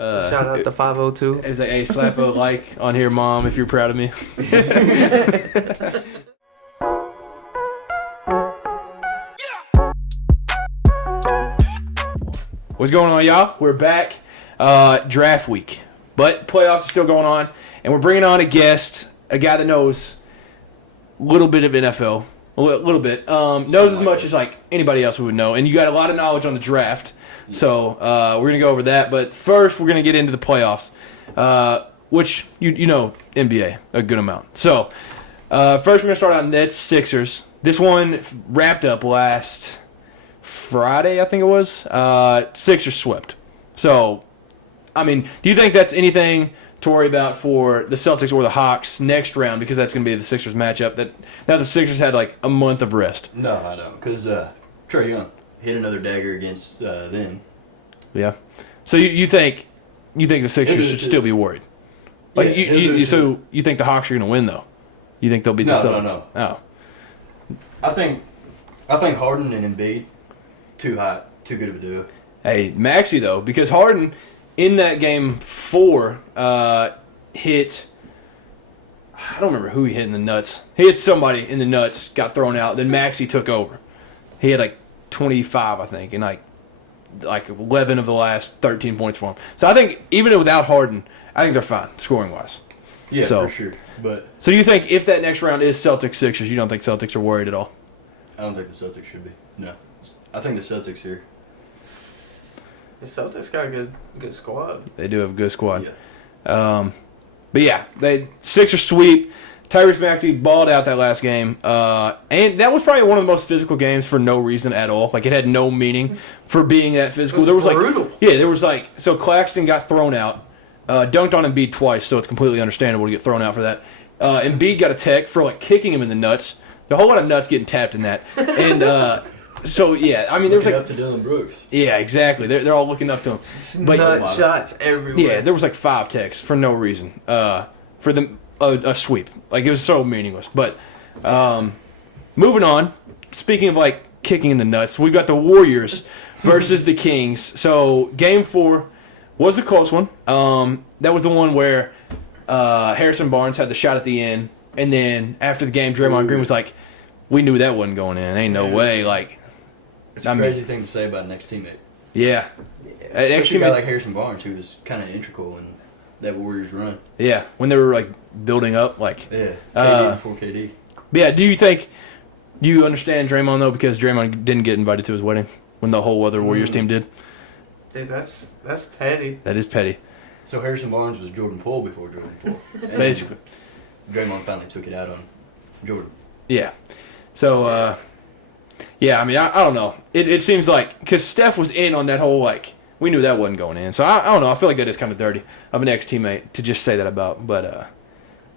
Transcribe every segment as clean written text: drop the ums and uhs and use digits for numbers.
Shout out to 502. It was like, hey, slap a like on here, Mom, if you're proud of me. What's going on, y'all? We're back. Draft week. But playoffs are still going on. And we're bringing on a guest, a guy that knows a little bit of NFL. A little bit. Knows as much as like anybody else we would know. And you got a lot of knowledge on the draft. So we're going to go over that. But first, we're going to get into the playoffs, which, you know, NBA, a good amount. So first, we're going to start on Nets Sixers. This one wrapped up last Friday, I think it was. Sixers swept. So, I mean, do you think that's anything to worry about for the Celtics or the Hawks next round? Because that's going to be the Sixers matchup. That now the Sixers had like a month of rest. No, I don't. Because Trae Young hit another dagger against them. Yeah. So you think the Sixers should still be worried? Like so you think the Hawks are going to win though? You think they'll beat the Celtics? No. Oh. I think Harden and Embiid too hot, too good of a duo. Hey, Maxey though, because Harden in that game 4 hit. I don't remember who he hit in the nuts. He hit somebody in the nuts, got thrown out. Then Maxey took over. He had like 25, I think, and like 11 of the last 13 points for him. So I think even without Harden, I think they're fine scoring wise. Yeah, for sure. But so do you think if that next round is Celtics Sixers, you don't think Celtics are worried at all? I don't think the Celtics should be. No, I think the Celtics here. The Celtics got a good squad. They do have a good squad. Yeah. But yeah, they Sixers sweep. Tyrese Maxey balled out that last game, and that was probably one of the most physical games for no reason at all. Like it had no meaning for being that physical. It was brutal. There was so Claxton got thrown out, dunked on Embiid twice, so it's completely understandable to get thrown out for that. Embiid got a tech for like kicking him in the nuts. There a whole lot of nuts getting tapped in that, and so yeah, I mean there was like up to Dylan Brooks. Yeah, exactly. They're all looking up to him. But Nut shots everywhere. yeah, there was like 5 techs for no reason. For them. A sweep. Like, it was so meaningless. But, moving on, speaking of, like, kicking in the nuts, we've got the Warriors versus the Kings. So, Game 4 was a close one. That was the one where Harrison Barnes had the shot at the end, and then after the game, Draymond Green was like, we knew that wasn't going in. Ain't no way. Like, it's a crazy thing to say about an ex-teammate. Yeah. Especially a guy like Harrison Barnes, who was kind of integral in that Warriors run. Yeah, when they were, like, building up, like... Yeah, KD before KD. But yeah, do you understand Draymond, though, because Draymond didn't get invited to his wedding when the whole other Warriors team did? Dude, that's petty. That is petty. So Harrison Barnes was Jordan Poole before Jordan Poole. Basically. Draymond finally took it out on Jordan. Yeah. So, yeah, I mean, I don't know. It seems like... Because Steph was in on that whole, like... We knew that wasn't going in. So, I don't know. I feel like that is kind of dirty of an ex-teammate to just say that about. But,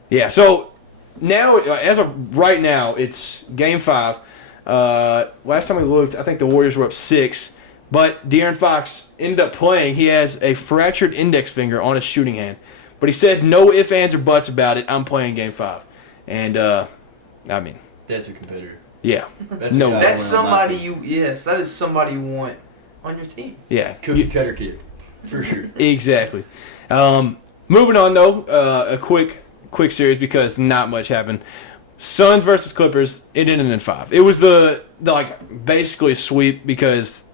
yeah. So, now, as of right now, it's Game 5. Last time we looked, I think the Warriors were up 6. But De'Aaron Fox ended up playing. He has a fractured index finger on his shooting hand. But he said no ifs, ands, or buts about it. I'm playing Game 5. And, I mean. That's a competitor. Yeah. That's somebody that is somebody you want on your team. Yeah. Cookie cutter kid. For sure. Exactly. Moving on, though, a quick series because not much happened. Suns versus Clippers, it ended in 5. It was the like basically a sweep because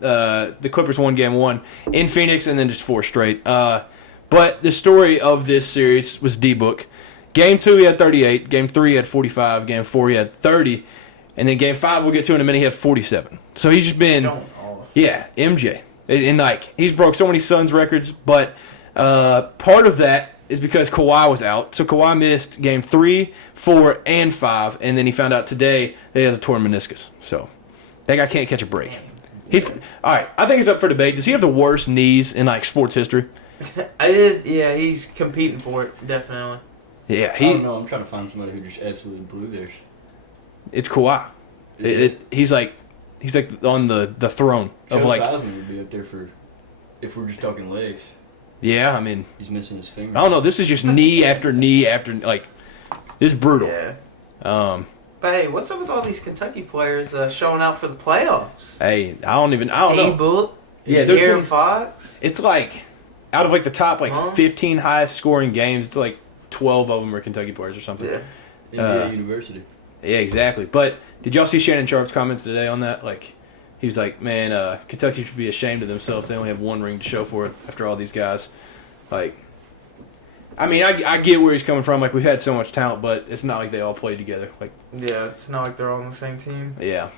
the Clippers won Game 1 in Phoenix and then just 4 straight. But the story of this series was D-Book. Game 2, he had 38. Game 3, he had 45. Game 4, he had 30. And then Game 5, we'll get to in a minute, he had 47. So he's just been... Yeah, MJ. And like, he's broke so many Suns records, but part of that is because Kawhi was out. So Kawhi missed Game 3, 4, and 5, and then he found out today that he has a torn meniscus. So that guy can't catch a break. All right, I think it's up for debate. Does he have the worst knees in like sports history? Yeah, he's competing for it, definitely. Yeah, I don't know. I'm trying to find somebody who just absolutely blew theirs. It's Kawhi. He's like on the throne of like. Theismann would be up there for if we're just talking legs. Yeah, I mean, he's missing his finger. I don't know. This is just knee after knee after like. It's brutal. Yeah. But hey, what's up with all these Kentucky players showing out for the playoffs? Hey, I don't know. D-Book, Yeah, De'Aaron Fox. It's like out of like the top like Huh? 15 highest scoring games, it's like 12 of them are Kentucky players or something. Yeah. Indiana University. Yeah, exactly. But did y'all see Shannon Sharp's comments today on that? Like, he was like, man, Kentucky should be ashamed of themselves. They only have one ring to show for it after all these guys. Like, I mean, I get where he's coming from. Like, we've had so much talent, but it's not like they all played together. Like, Yeah, it's not like they're all on the same team. yeah.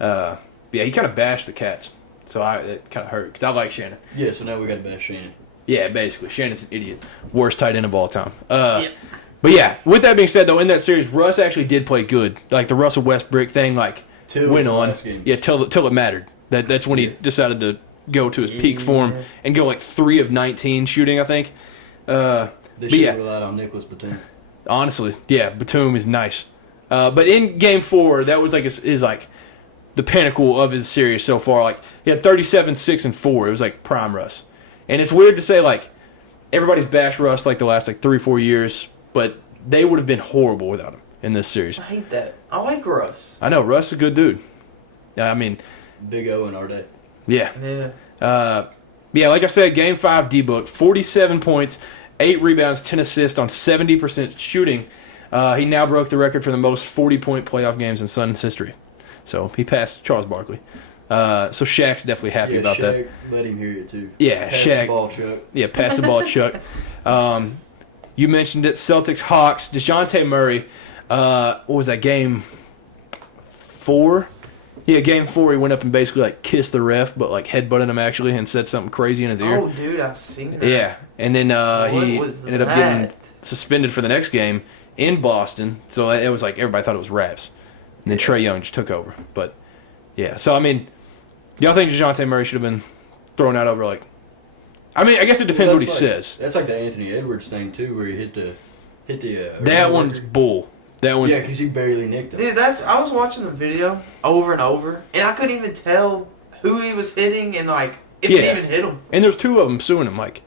Yeah, he kind of bashed the Cats. So it kind of hurt because I like Shannon. Yeah, so now we got to bash Shannon. Yeah, basically. Shannon's an idiot. Worst tight end of all time. Yeah. But yeah, with that being said, though, in that series, Russ actually did play good. Like, the Russell Westbrook thing, like, Till went the on. last game. Yeah, till it mattered. That's when he decided to go to his peak Yeah. form and go like 3 of 19 shooting, I think. They But should yeah. have relied on Nicholas Batum. Honestly, yeah, Batum is nice. But in Game 4, that was like his like the pinnacle of his series so far. Like, he had 37, 6, and 4. It was like prime Russ. And it's weird to say, like, everybody's bashed Russ like the last like 3-4 years, but they would have been horrible without him in this series. I hate that. I like Russ. I know Russ is a good dude. I mean, Big O and Ardet. yeah. Yeah. Yeah, like I said, Game 5, D-Book, 47 points, 8 rebounds, 10 assists on 70% shooting. He now broke the record for the most 40-point playoff games in Suns history. So he passed Charles Barkley. So Shaq's definitely happy about that. Shaq, let him hear it too. Yeah, Pass Shaq. the ball, Chuck. Yeah, pass the ball, Chuck. You mentioned it, Celtics, Hawks, DeJounte Murray. What was that, Game 4? Yeah, Game 4, he went up and basically like kissed the ref, but like headbutted him actually and said something crazy in his ear. Oh, dude, I seen that. Yeah, and then he What was ended up getting that? suspended for the next game in Boston. So it was like everybody thought it was Raps. And then Trae Young just took over. But yeah, so I mean, y'all think DeJounte Murray should have been thrown out over like? I mean, I guess it depends Well, what he that's says. That's like the Anthony Edwards thing too, where he hit the. That one's bull. That one's Yeah, because he barely nicked him. Dude, I was watching the video over and over, and I couldn't even tell who he was hitting and like if Yeah. it even hit him and there's 2 of them suing him like.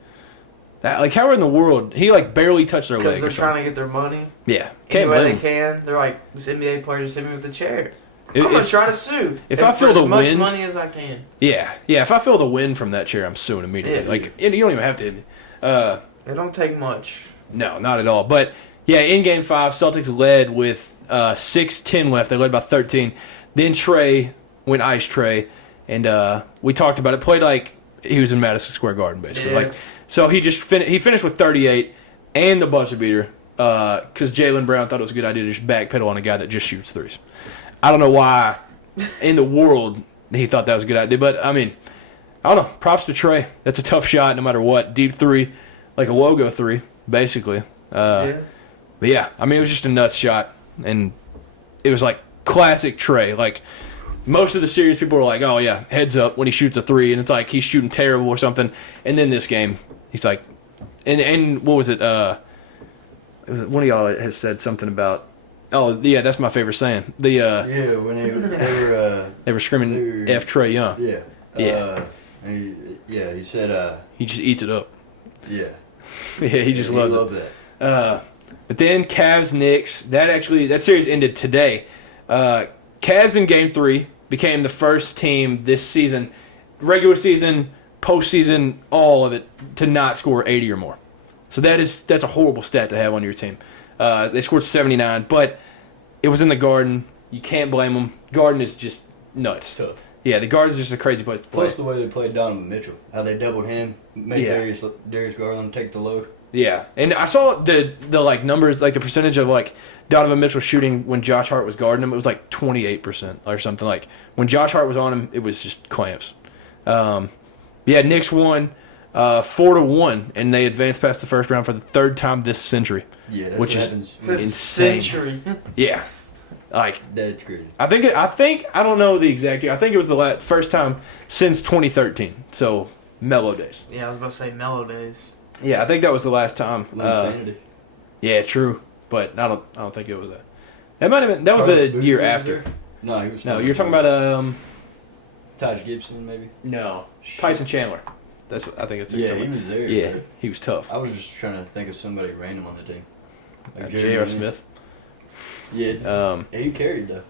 That, like, how in the world he like barely touched their because leg? they're Or something. trying to get their money Yeah, any can't way blame they him. can. They're like, this NBA player just hit me with the chair. If- I'm gonna if- try to sue. if I feel for the as much wind- money as I can. Yeah. If I feel the wind from that chair, I'm suing immediately. Yeah. Like, and you don't even have to. It don't take much. No, not at all. But yeah, in Game 5, Celtics led with 6:10 left. They led by 13. Then Trae went ice Trae, and we talked about it. Played like he was in Madison Square Garden, basically. Yeah. Like, so he just he finished with 38 and the buzzer beater because Jaylen Brown thought it was a good idea to just backpedal on a guy that just shoots threes. I don't know why in the world he thought that was a good idea, but I mean, I don't know. Props to Trae. That's a tough shot no matter what. Deep 3, like a logo 3, basically. Yeah. But yeah, I mean, it was just a nuts shot, and it was like classic Trae. Like, most of the series, people were like, oh yeah, heads up when he shoots a 3, and it's like he's shooting terrible or something. And then this game, he's like, and what was it? One of y'all has said something about, oh yeah, that's my favorite saying. Yeah, when They were screaming F Trae Young. yeah. Yeah. He said, He just eats it up. yeah. Yeah, he just loves it. loved that. But then Cavs Knicks, that series ended today. Cavs in Game 3 became the first team this season, regular season, postseason, all of it, to not score 80 or more. So that's a horrible stat to have on your team. They scored 79, but it was in the Garden. You can't blame them. Garden is just nuts. Tough. Yeah, the Garden is just a crazy place to play. Plus the way they played Donovan Mitchell, how they doubled him, made Yeah. Darius Garland take the load. Yeah, and I saw the like numbers, like the percentage of like Donovan Mitchell shooting when Josh Hart was guarding him. It was like 28% or something. Like when Josh Hart was on him, it was just clamps. Yeah, Knicks won 4-1, and they advanced past the first round for the 3rd time this century. Yeah, that's Which what is- happens. This Insane. century. Yeah, like That's crazy. I think I don't know the exact year. I think it was the first time since 2013. So Melo days. Yeah, I was about to say Mellow Days. Yeah, I think that was the last time. Insanity. Yeah, true, but I don't think it was that. That might have been. That was Carlos the Boozer year was after. there? No, he was. No, still you're talking about Taj Gibson, maybe. no Tyson Chandler. That's what I think it's. Yeah, he was there. Yeah, but he was tough. I was just trying to think of somebody random on the team. Like J.R. Jeremy Lin. Smith. Yeah, he carried though.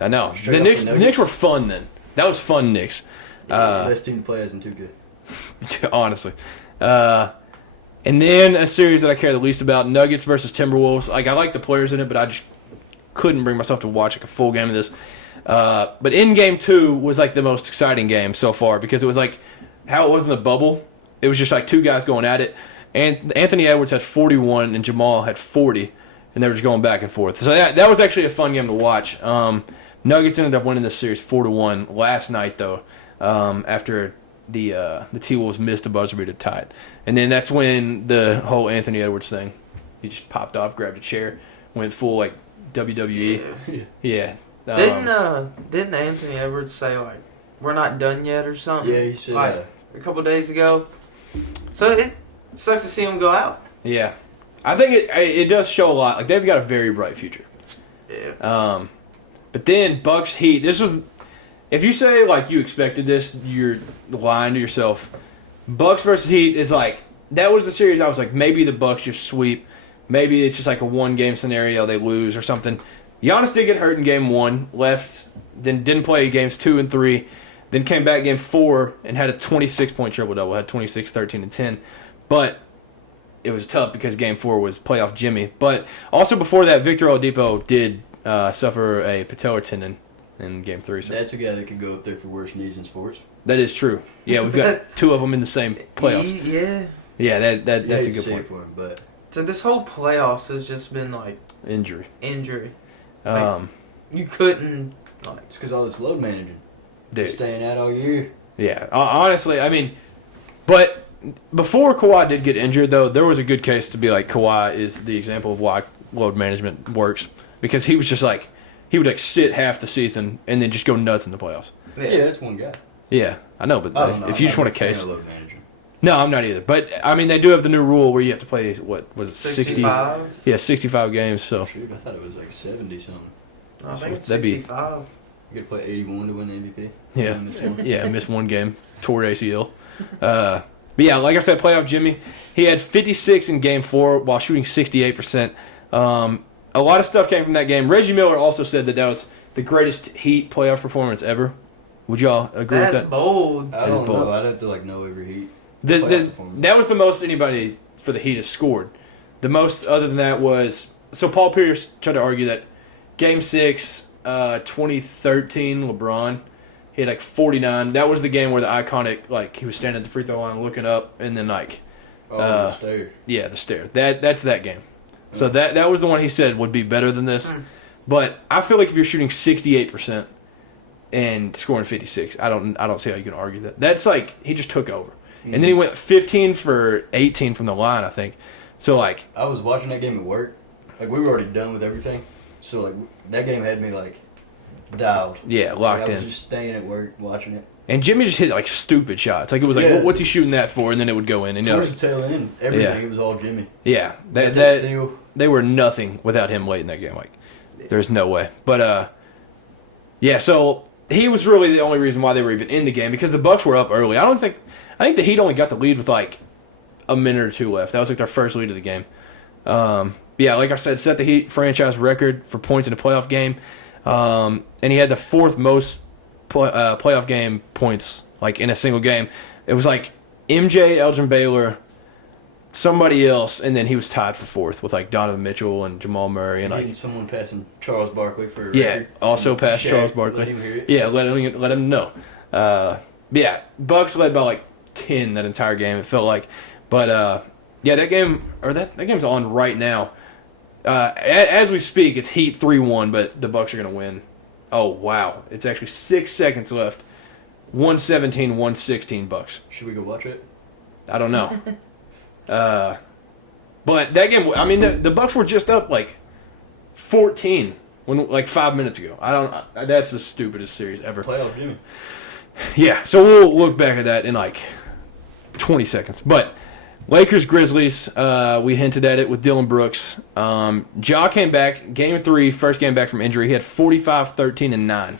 I know Straight the off Knicks. the The Nuggets. Knicks were fun then. That was fun Knicks. Yeah, best team to play isn't too good. Honestly, And then a series that I care the least about, Nuggets versus Timberwolves. Like, I like the players in it, but I just couldn't bring myself to watch like a full game of this. But in game 2 was like the most exciting game so far because it was like how it was in the bubble. It was just like two guys going at it. And Anthony Edwards had 41 and Jamal had 40, and they were just going back and forth. So that was actually a fun game to watch. Nuggets ended up winning this series 4-1 last night though, after the T-Wolves missed a buzzer beater to tie it. And then that's when the whole Anthony Edwards thing, he just popped off, grabbed a chair, went full like WWE. Yeah. Didn't Anthony Edwards say like we're not done yet or something? Yeah, he said like a couple days ago. So it sucks to see him go out. Yeah, I think it does show a lot. Like they've got a very bright future. Yeah. But then Bucks Heat. This was, if you say like you expected this, you're lying to yourself. Bucks versus Heat is like that was the series. I was like maybe the Bucks just sweep. Maybe it's just like a one-game scenario they lose or something. Giannis did get hurt in game 1, left, then didn't play games 2 and 3, then came back game 4 and had a 26-point triple-double, had 26, 13, and 10. But it was tough because game 4 was playoff Jimmy. But also before that, Victor Oladipo did suffer a patellar tendon in game 3. So that's a guy that could go up there for worst knees in sports. that is true. Yeah, we've got two of them in the same playoffs. Yeah. Yeah, that's a good point. For him, but So this whole playoffs has just been like Injury. You couldn't like. it's because all this load managing. Dude. Staying out all year. Yeah, honestly, I mean, but before Kawhi did get injured, though, there was a good case to be like Kawhi is the example of why load management works because he was just like he would like sit half the season and then just go nuts in the playoffs. Yeah, that's one guy. Yeah, I know, but I don't know. if you just I'm want a not a fan case, of load managing. no, I'm not either. But I mean, they do have the new rule where you have to play what was it 60? 65? Yeah, 65 games. So Shoot, I thought it was like 70 something. I think it's That'd be- 65. You could play 81 to win the MVP. yeah, yeah, missed one game, tore ACL. But yeah, like I said, playoff Jimmy, he had 56 in game 4 while shooting 68%. A lot of stuff came from that game. Reggie Miller also said that was the greatest Heat playoff performance ever. Would y'all agree That's with that? bold. I It is don't bold. know. I'd have to like know every Heat. The, playoff the, performance. that was the most anybody for the Heat has scored. The most other than that was so Paul Pierce tried to argue that Game 6, 2013 LeBron, he had like 49. That was the game where the iconic like he was standing at the free throw line looking up and then like The stairs. yeah the stare. That's that game. So that was the one he said would be better than this. But I feel like if you're shooting 68% and scoring 56, I don't see how you can argue that. That's like he just took over. And then he went 15 for 18 from the line, I think. So like I was watching that game at work. Like we were already done with everything, so like that game had me like dialed. yeah, Like, locked I was in. just staying at work watching it. And Jimmy just hit like stupid shots. Like it was like, Yeah. what's he shooting that for? And then it would go in. And Towards the tail end, everything Yeah. it was all Jimmy. yeah, Got that steal. they were nothing without him late in that game. Like there's no way. But yeah. So he was really the only reason why they were even in the game because the Bucks were up early. I think the Heat only got the lead with like a minute or two left. That was like their first lead of the game. Yeah, like I said, set the Heat franchise record for points in a playoff game, and he had the fourth most playoff game points like in a single game. It was like MJ, Elgin Baylor, somebody else, and then he was tied for fourth with like Donovan Mitchell and Jamal Murray and Getting like someone passing Charles Barkley for a yeah, record. also past Shaq, Charles Barkley. Let him hear it. Yeah, let him know. But yeah, Bucks led by like 10 that entire game. It felt like, but yeah, that game's on right now. As we speak, it's Heat 3-1, but the Bucks are gonna win. Oh wow, it's actually 6 seconds left. 117-116 Bucks. Should we go watch it? I don't know. But that game, I mean, the Bucks were just up like 14 when like 5 minutes ago. That's the stupidest series ever. Playoff Jimmy. Yeah, so we'll look back at that in like 20 seconds. But Lakers Grizzlies, we hinted at it with Dylan Brooks. Ja came back, game 3, first game back from injury. He had 45, 13, and 9.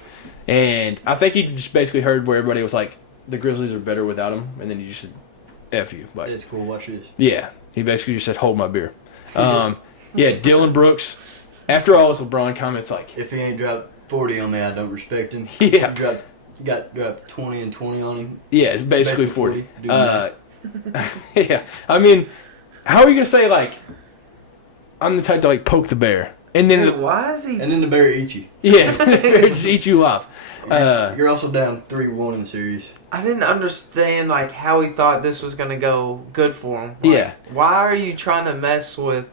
And I think he just basically heard where everybody was like, the Grizzlies are better without him. And then he just said, F you. Like, It's cool. Watch this. yeah, he basically just said, hold my beer. Yeah, Dylan Brooks, after all his LeBron comments, like, If he ain't dropped 40 on me, I don't respect him. Yeah. He dropped 20 and 20 on him. yeah, it's basically Basically 40. 40. Do the math. Yeah, I mean, how are you gonna say like I'm the type to like poke the bear and then Dude, why is he? And then the bear eats you. yeah, the bear just eat you off. You're also down 3-1 in the series. I didn't understand like how he thought this was gonna go good for him. Like, Yeah. Why are you trying to mess with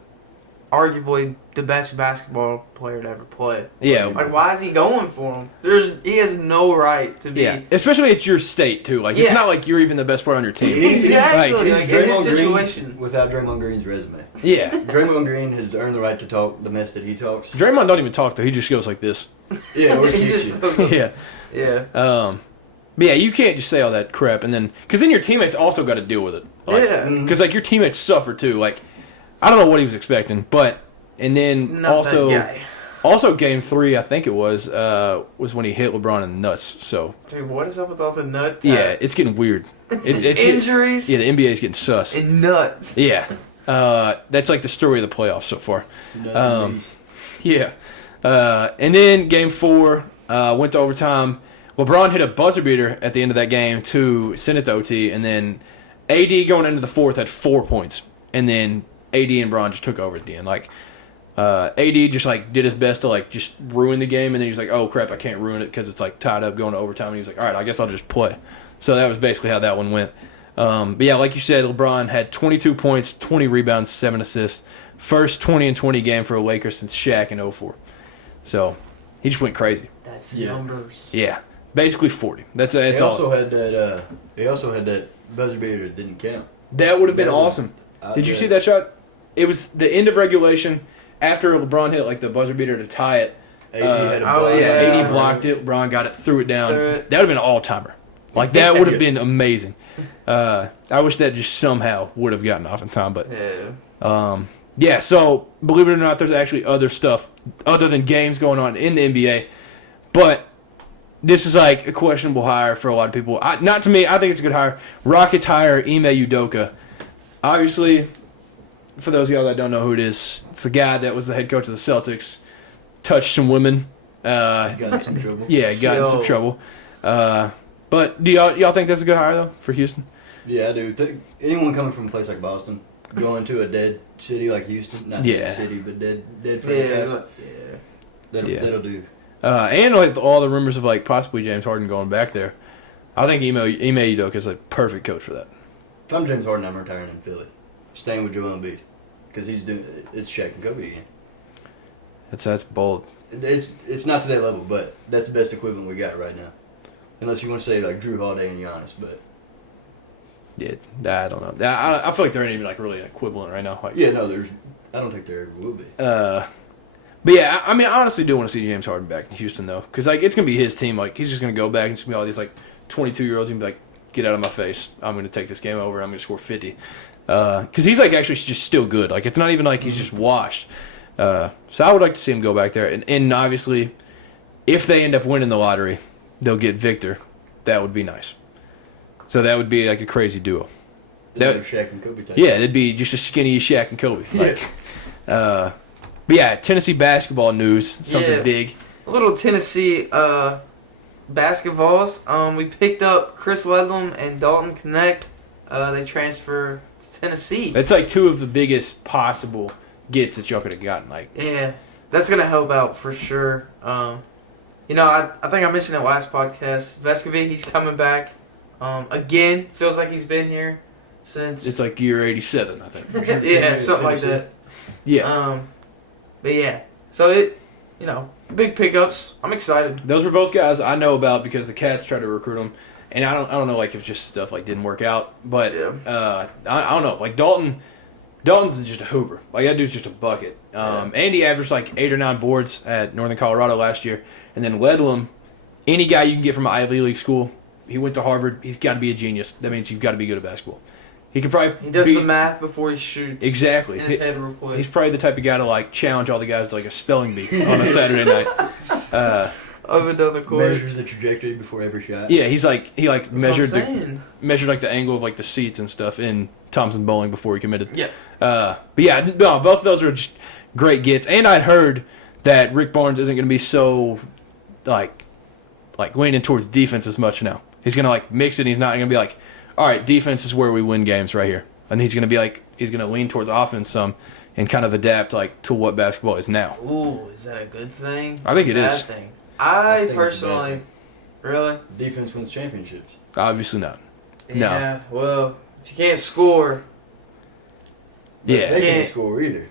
arguably the best basketball player to ever play? Yeah, Like, why is he going for him? He has no right to be. yeah, especially at your state too. Like it's Yeah. not like you're even the best player on your team. Exactly. Like, Like, in his Draymond Green situation. without Draymond Green's resume. Yeah, Draymond Green has earned the right to talk the mess that he talks. Draymond don't even talk though. He just goes like this. Yeah, or He kicks just you. Yeah. yeah. But yeah, you can't just say all that crap and then because then your teammates also got to deal with it. Like, Yeah. Because like your teammates suffer too. Like I don't know what he was expecting, but and then Not also that guy. also game 3 I think it was when he hit LeBron in the nuts. So Dude, what is up with all the nut? yeah, it's getting weird. It's Injuries. yeah, the NBA is getting sus. And nuts. Yeah, that's like the story of the playoffs so far. Nuts and bees. Yeah, and then game 4 went to overtime. LeBron hit a buzzer beater at the end of that game to send it to OT, and then AD going into the 4th had 4 points, and then AD and Bron just took over at the end. Like AD just like did his best to like just ruin the game, and then he's like, "Oh crap, I can't ruin it because it's like tied up going to overtime." And he was like, "All right, I guess I'll just play." So that was basically how that one went. But yeah, like you said, LeBron had 22 points, 20 rebounds, 7 assists. First 20 and 20 game for a Lakers since Shaq in 04. So he just went crazy. That's Yeah. numbers. Yeah, basically 40. That's He all. also had that. He also had that buzzer beater that didn't count. That would have been That was- awesome. Did you see that shot? It was the end of regulation after LeBron hit like the buzzer beater to tie it. AD had a oh, block. yeah. AD blocked it. LeBron got it, threw it down. Threw it. That would have been an all-timer. Like that would have been amazing. I wish that just somehow would have gotten off in time, but Yeah. yeah. So believe it or not, there's actually other stuff other than games going on in the NBA, but this is like a questionable hire for a lot of people. Not to me. I think it's a good hire. Rockets hire Ime Udoka. Obviously, for those of y'all that don't know who it is, it's the guy that was the head coach of the Celtics. Touched some women. Got in some trouble. Yeah, got in some Yo. trouble. But do y'all think that's a good hire though for Houston? Yeah, I do. Anyone coming from a place like Boston, going to a dead city like Houston, not Yeah. dead city, but dead Yeah. franchise, Yeah. Yeah. that'll do. And like all the rumors of like possibly James Harden going back there, I think Ime Udoka is a perfect coach for that. If I'm James Harden, I'm retiring in Philly, staying with Joel Embiid, because it's Shaq and Kobe again. That's bold. It's not to that level, but that's the best equivalent we got right now. Unless you want to say like Drew Holiday and Giannis, but Yeah, I don't know. I feel like there ain't even like really an equivalent right now. Like, yeah, no, I don't think there ever will be. But yeah, I mean, I honestly do want to see James Harden back in Houston though, because like it's gonna be his team. Like he's just gonna go back and it's gonna be all these like 22-year-olds gonna be like, get out of my face. I'm gonna take this game over. I'm gonna score 50. Because he's like actually just still good. Like it's not even like he's just washed. So I would like to see him go back there, and obviously, if they end up winning the lottery, they'll get Victor. That would be nice. So that would be like a crazy duo. That- Another Shaq and Kobe type. Yeah, it'd be just a skinny Shaq and Kobe. Like, but yeah, Tennessee basketball news, something Yeah. big. A little Tennessee basketballs. We picked up Chris Ledlam and Dalton Connect. They transfer to Tennessee. That's like two of the biggest possible gets that y'all could have gotten. Like, Yeah, that's gonna help out for sure. You know, I think I mentioned it last podcast. Vescovi, he's coming back. Again, feels like he's been here since. it's like year 87, I think. yeah, something like that. Yeah. But yeah, so you know, big pickups. I'm excited. Those were both guys I know about because the Cats tried to recruit them, and I don't know like if just stuff like didn't work out, but Yeah. I don't know, like Dalton's just a hooper. Like that dude's just a bucket. And he averaged like 8 or 9 boards at Northern Colorado last year, and then Ledlam, any guy you can get from an Ivy League school, he went to Harvard. He's got to be a genius. That means you've got to be good at basketball. He could probably He does be, the math before he shoots. exactly. In his head real quick. He's probably the type of guy to like challenge all the guys to like a spelling bee on a Saturday night. Up and down the court. Measures the trajectory before every shot. Yeah, he like That's measured what the I'm saying. measured like the angle of like the seats and stuff in Thompson Bowling before he committed. Yeah. But yeah, no, both of those are just great gets. And I'd heard that Rick Barnes isn't going to be so like leaning towards defense as much now. He's going to like mix it. And he's not going to be like, all right, defense is where we win games right here. And he's going to lean towards offense some and kind of adapt like to what basketball is now. Ooh, is that a good thing? I think it Bad is. Thing? I think it's a bad personally, thing. really? Defense wins championships. Obviously not. No. Yeah, well, if you can't score, But Yeah. they Can't- can't score either.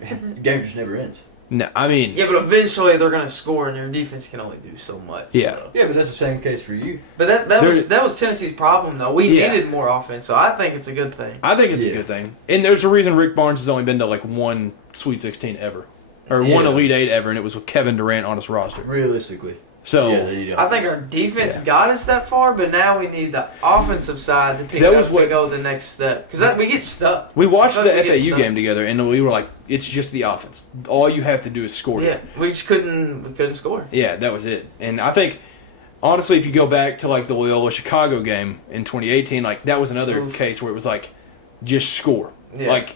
The game just never ends. No, I mean, yeah, but eventually they're gonna score, and your defense can only do so much. Yeah. so. Yeah, but that's the same case for you. But that was Tennessee's problem though. We Yeah. needed more offense, so I think it's a good thing. I think it's a Yeah. good thing. And there's a reason Rick Barnes has only been to like one Sweet 16 ever. Or one Yeah. Elite 8 ever, and it was with Kevin Durant on his roster. Realistically. So, Yeah, they need I think offense. our defense Yeah. got us that far, but now we need the offensive side to pick That it was up what- to go the next step. Because we get stuck. we watched I the thought we get FAU stuck. game together, and we were like, it's just the offense. All you have to do is score. Yeah, we just couldn't score. Yeah, that was it. And I think, honestly, if you go back to like the Loyola Chicago game in 2018, like that was another Oof. case where it was like, just score. Yeah. Like,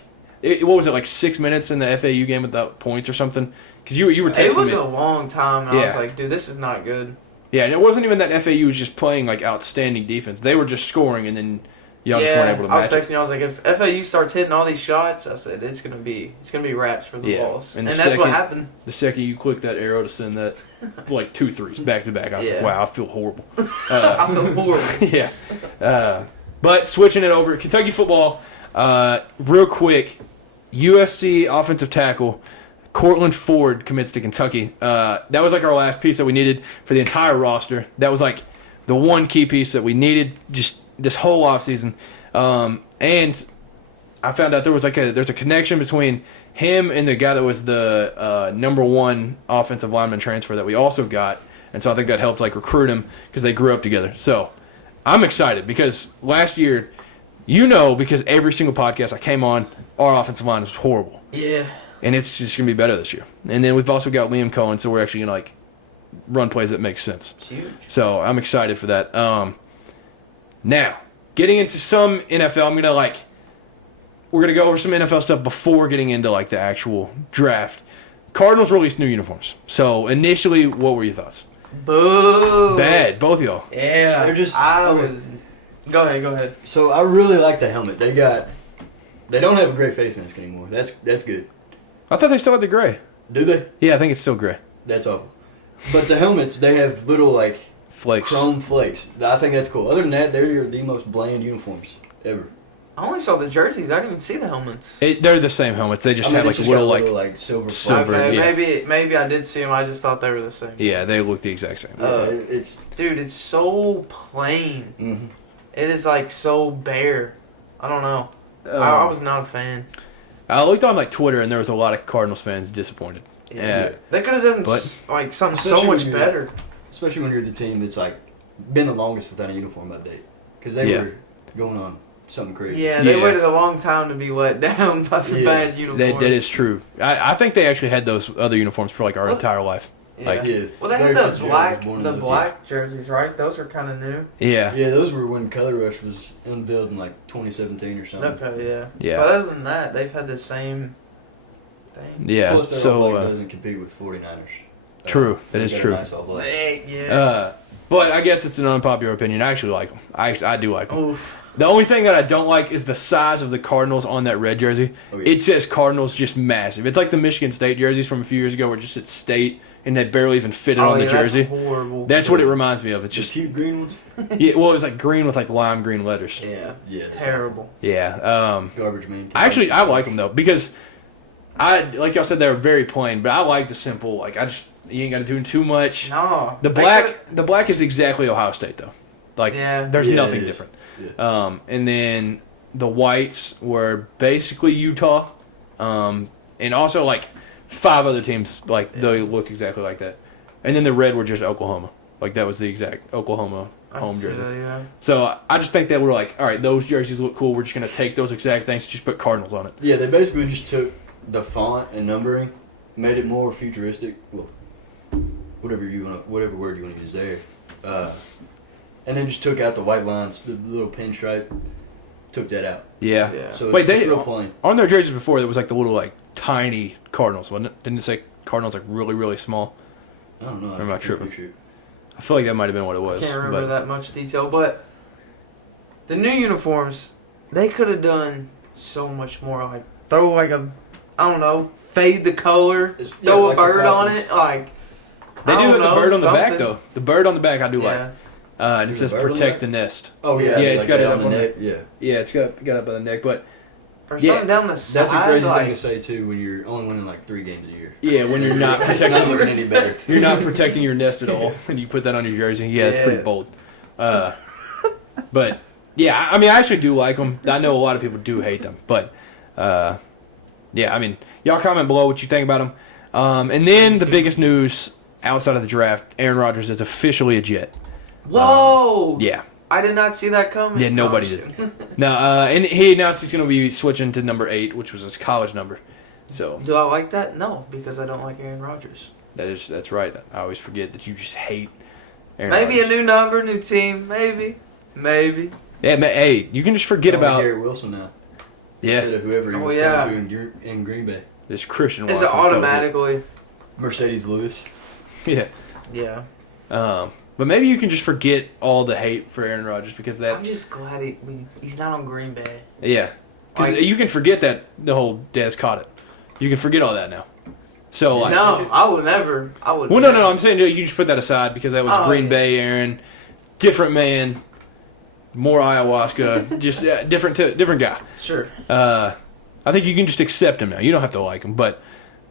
what was it, like 6 minutes in the FAU game without points or something? Because you were texting It was me. a long time, and I was Yeah. like, dude, this is not good. Yeah, and it wasn't even that FAU was just playing like outstanding defense. They were just scoring, and then y'all just weren't able to I was match texting it. you. I was like, if FAU starts hitting all these shots, I said it's gonna be wraps for the Yeah. balls, And and the that's what second- happened. The second you click that arrow to send that, like 2 threes back to back, I was like, Yeah. wow, I feel horrible. I feel horrible. Yeah. But switching it over, Kentucky football, real quick, USC offensive tackle Cortland Ford commits to Kentucky. That was like our last piece that we needed for the entire roster. That was like the one key piece that we needed just this whole offseason. And I found out there's a connection between him and the guy that was the #1 offensive lineman transfer that we also got. And so I think that helped like recruit him because they grew up together. So I'm excited because last year, because every single podcast I came on, our offensive line was horrible. Yeah. And it's just going to be better this year. And then we've also got Liam Cohen, so we're actually going to like run plays that make sense. Huge. So I'm excited for that. Now, getting into some NFL, we're going to go over some NFL stuff before getting into like the actual draft. Cardinals released new uniforms. So initially, what were your thoughts? Boo. Bad, both of y'all. Yeah. They're just- I okay. was. Go ahead. So I really like the helmet. They don't have a gray face mask anymore. That's good. I thought they still had the gray. Do they? Yeah, I think it's still gray. That's awful. But the helmets, they have little like Flakes. chrome flakes. I think that's cool. Other than that, they're the most bland uniforms ever. I only saw the jerseys. I didn't even see the helmets. They're the same helmets. They just I mean, had it's like just little got like silver. silver, flakes. Okay, yeah. maybe I did see them. I just thought they were the same. yeah, they look the exact same. Yeah, it's. Dude, it's so plain. Mhm. It is like so bare. I don't know. I was not a fan. I looked on like Twitter and there was a lot of Cardinals fans disappointed. Yeah. They could have done But- like something so Especially much when you're- better. Especially when you're the team that's like been the longest without a uniform update, because they Yeah. were going on something crazy. Yeah, they Yeah. waited a long time to be let down by some Yeah. bad uniforms. That is true. I think they actually had those other uniforms for like our Well, entire life. Yeah. Like- Yeah. Well, they Larry had the Fitzgerald black, was born in the those black jerseys, right? Those were kind of new. Yeah. Yeah, those were when Color Rush was unveiled in like 2017 or something. Okay, yeah. Yeah. But other than that, they've had the same thing. Yeah. Plus, that all black doesn't compete with 49ers. True. That They is got a true. Nice all black. Yeah. But I guess it's an unpopular opinion. I actually like them. I do like them. Oof. The only thing that I don't like is the size of the Cardinals on that red jersey. Oh, yeah. It says Cardinals just massive. It's like the Michigan State jerseys from a few years ago where it just said State and they barely even fit it on the yeah, jersey. That's horrible. That's what it reminds me of. It's Just just cute green ones. yeah. Well, it was like green with like lime green letters. Yeah. Yeah, that's Terrible. Yeah. Garbage man. I like them though because like y'all said they were very plain, but I like the simple. Like you ain't got to do too much. No. The black is exactly Ohio State though. Like Yeah. there's Yeah, nothing it is. different. Yeah. And then the whites were basically Utah, and also like 5 other teams like they look exactly like that. And then the red were just Oklahoma. Like that was the exact Oklahoma I home can see jersey. that, yeah. So I just think they were like, all right, those jerseys look cool. We're just gonna take those exact things, and just put Cardinals on it. Yeah, they basically just took the font and numbering, made it more futuristic. Well, whatever word you want to use there, and then just took out the white lines, the little pinstripe, took that out. Yeah. Yeah. So Wait, it's they real plain. on their jerseys before there was like the little like tiny Cardinals, wasn't it? Didn't it say Cardinals like really really small? I don't know. Or am I tripping? Pretty sure. I feel like that might have been what it I was. can't remember but that much detail, but The new uniforms, they could have done so much more. Like throw like a, I don't know, fade the color, throw like a bird the on Falcons. it. Like They I do don't have the know, bird on the back something. though. The bird on the back I do like. Yeah. And it Is says the bird on the protect back? the nest. Oh yeah, Yeah, it's got that it up on neck. Yeah, Yeah, it's got up by the neck, but Or Yeah. something down the side. that's a crazy like, thing to say too when you're only winning like 3 games a year. yeah, when you're not It's not protecting looking any better. you're not protecting your nest at all, and you put that on your jersey. Yeah, it's pretty Yeah. bold. But yeah, I mean, I actually do like them. I know a lot of people do hate them, but yeah, I mean, y'all comment below what you think about them. And then the biggest news outside of the draft: Aaron Rodgers is officially a Jet. Whoa! Yeah, I did not see that coming. Yeah, nobody did. Now, and he announced he's going to be switching to number 8, which was his college number. So Do I like that? No, because I don't like Aaron Rodgers. that's right. I always forget that you just hate Aaron Maybe Rodgers. a new number, new team. Maybe. Yeah, hey, you can just forget Only about Gary Wilson now. yeah. Instead of whoever he Oh, was yeah. thrown to in Green Bay. This Christian Is Watson. it automatically? Mercedes Lewis. Yeah. Yeah. But maybe you can just forget all the hate for Aaron Rodgers because I'm that just glad he's not on Green Bay. yeah, because Like- you can forget that the whole Dez caught it. You can forget all that now. So like, No, I would never. I would. well, no, never. I'm saying you can just put that aside because that was Oh, Green yeah. Bay Aaron, different man, more ayahuasca, just different guy. Sure. I think you can just accept him now. You don't have to like him, but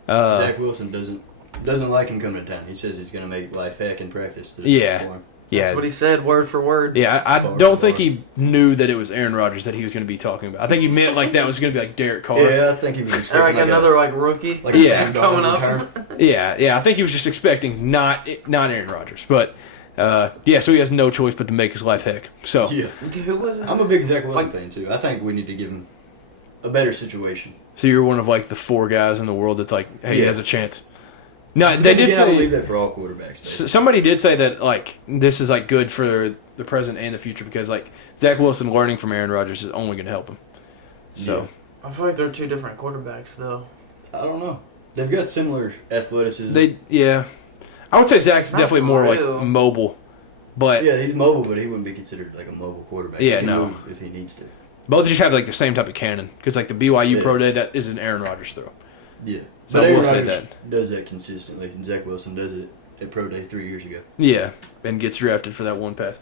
Zach Wilson doesn't like him coming to town. He says he's going to make life heck in practice. Yeah. For him. yeah, That's what he said, word for word. yeah. I Bar don't for think bar. he knew that it was Aaron Rodgers that he was going to be talking about. I think he meant like that was going to be like Derek Carr. Yeah, I think he was Or expecting like another like rookie. like Yeah. a Sam coming Darnold up. return. Yeah. I think he was just expecting not Aaron Rodgers, but yeah. So he has no choice but to make his life heck. So Yeah. Dude, who was it? I'm a big Zach Wilson Like- fan too. I think we need to give him a better situation. so you're one of like the 4 guys in the world that's like, hey, he Yeah. has a chance. No, But they then did again, I believe say that for all quarterbacks. basically. somebody did say that like this is like good for the present and the future because like Zach Wilson learning from Aaron Rodgers is only going to help him. So I feel like they're two different quarterbacks though. I don't know. They've got similar athleticism. I would say Zach's Not definitely for more real. like mobile, but yeah, he's mobile, but he wouldn't be considered like a mobile quarterback. Yeah, he can no. move if he needs to. both just have like the same type of cannon because like the BYU Yeah. pro day that is an Aaron Rodgers throw. Yeah, So but I will Aaron say Rodgers does that consistently, and Zach Wilson does it at pro day 3 years ago. Yeah, and gets drafted for that one pass.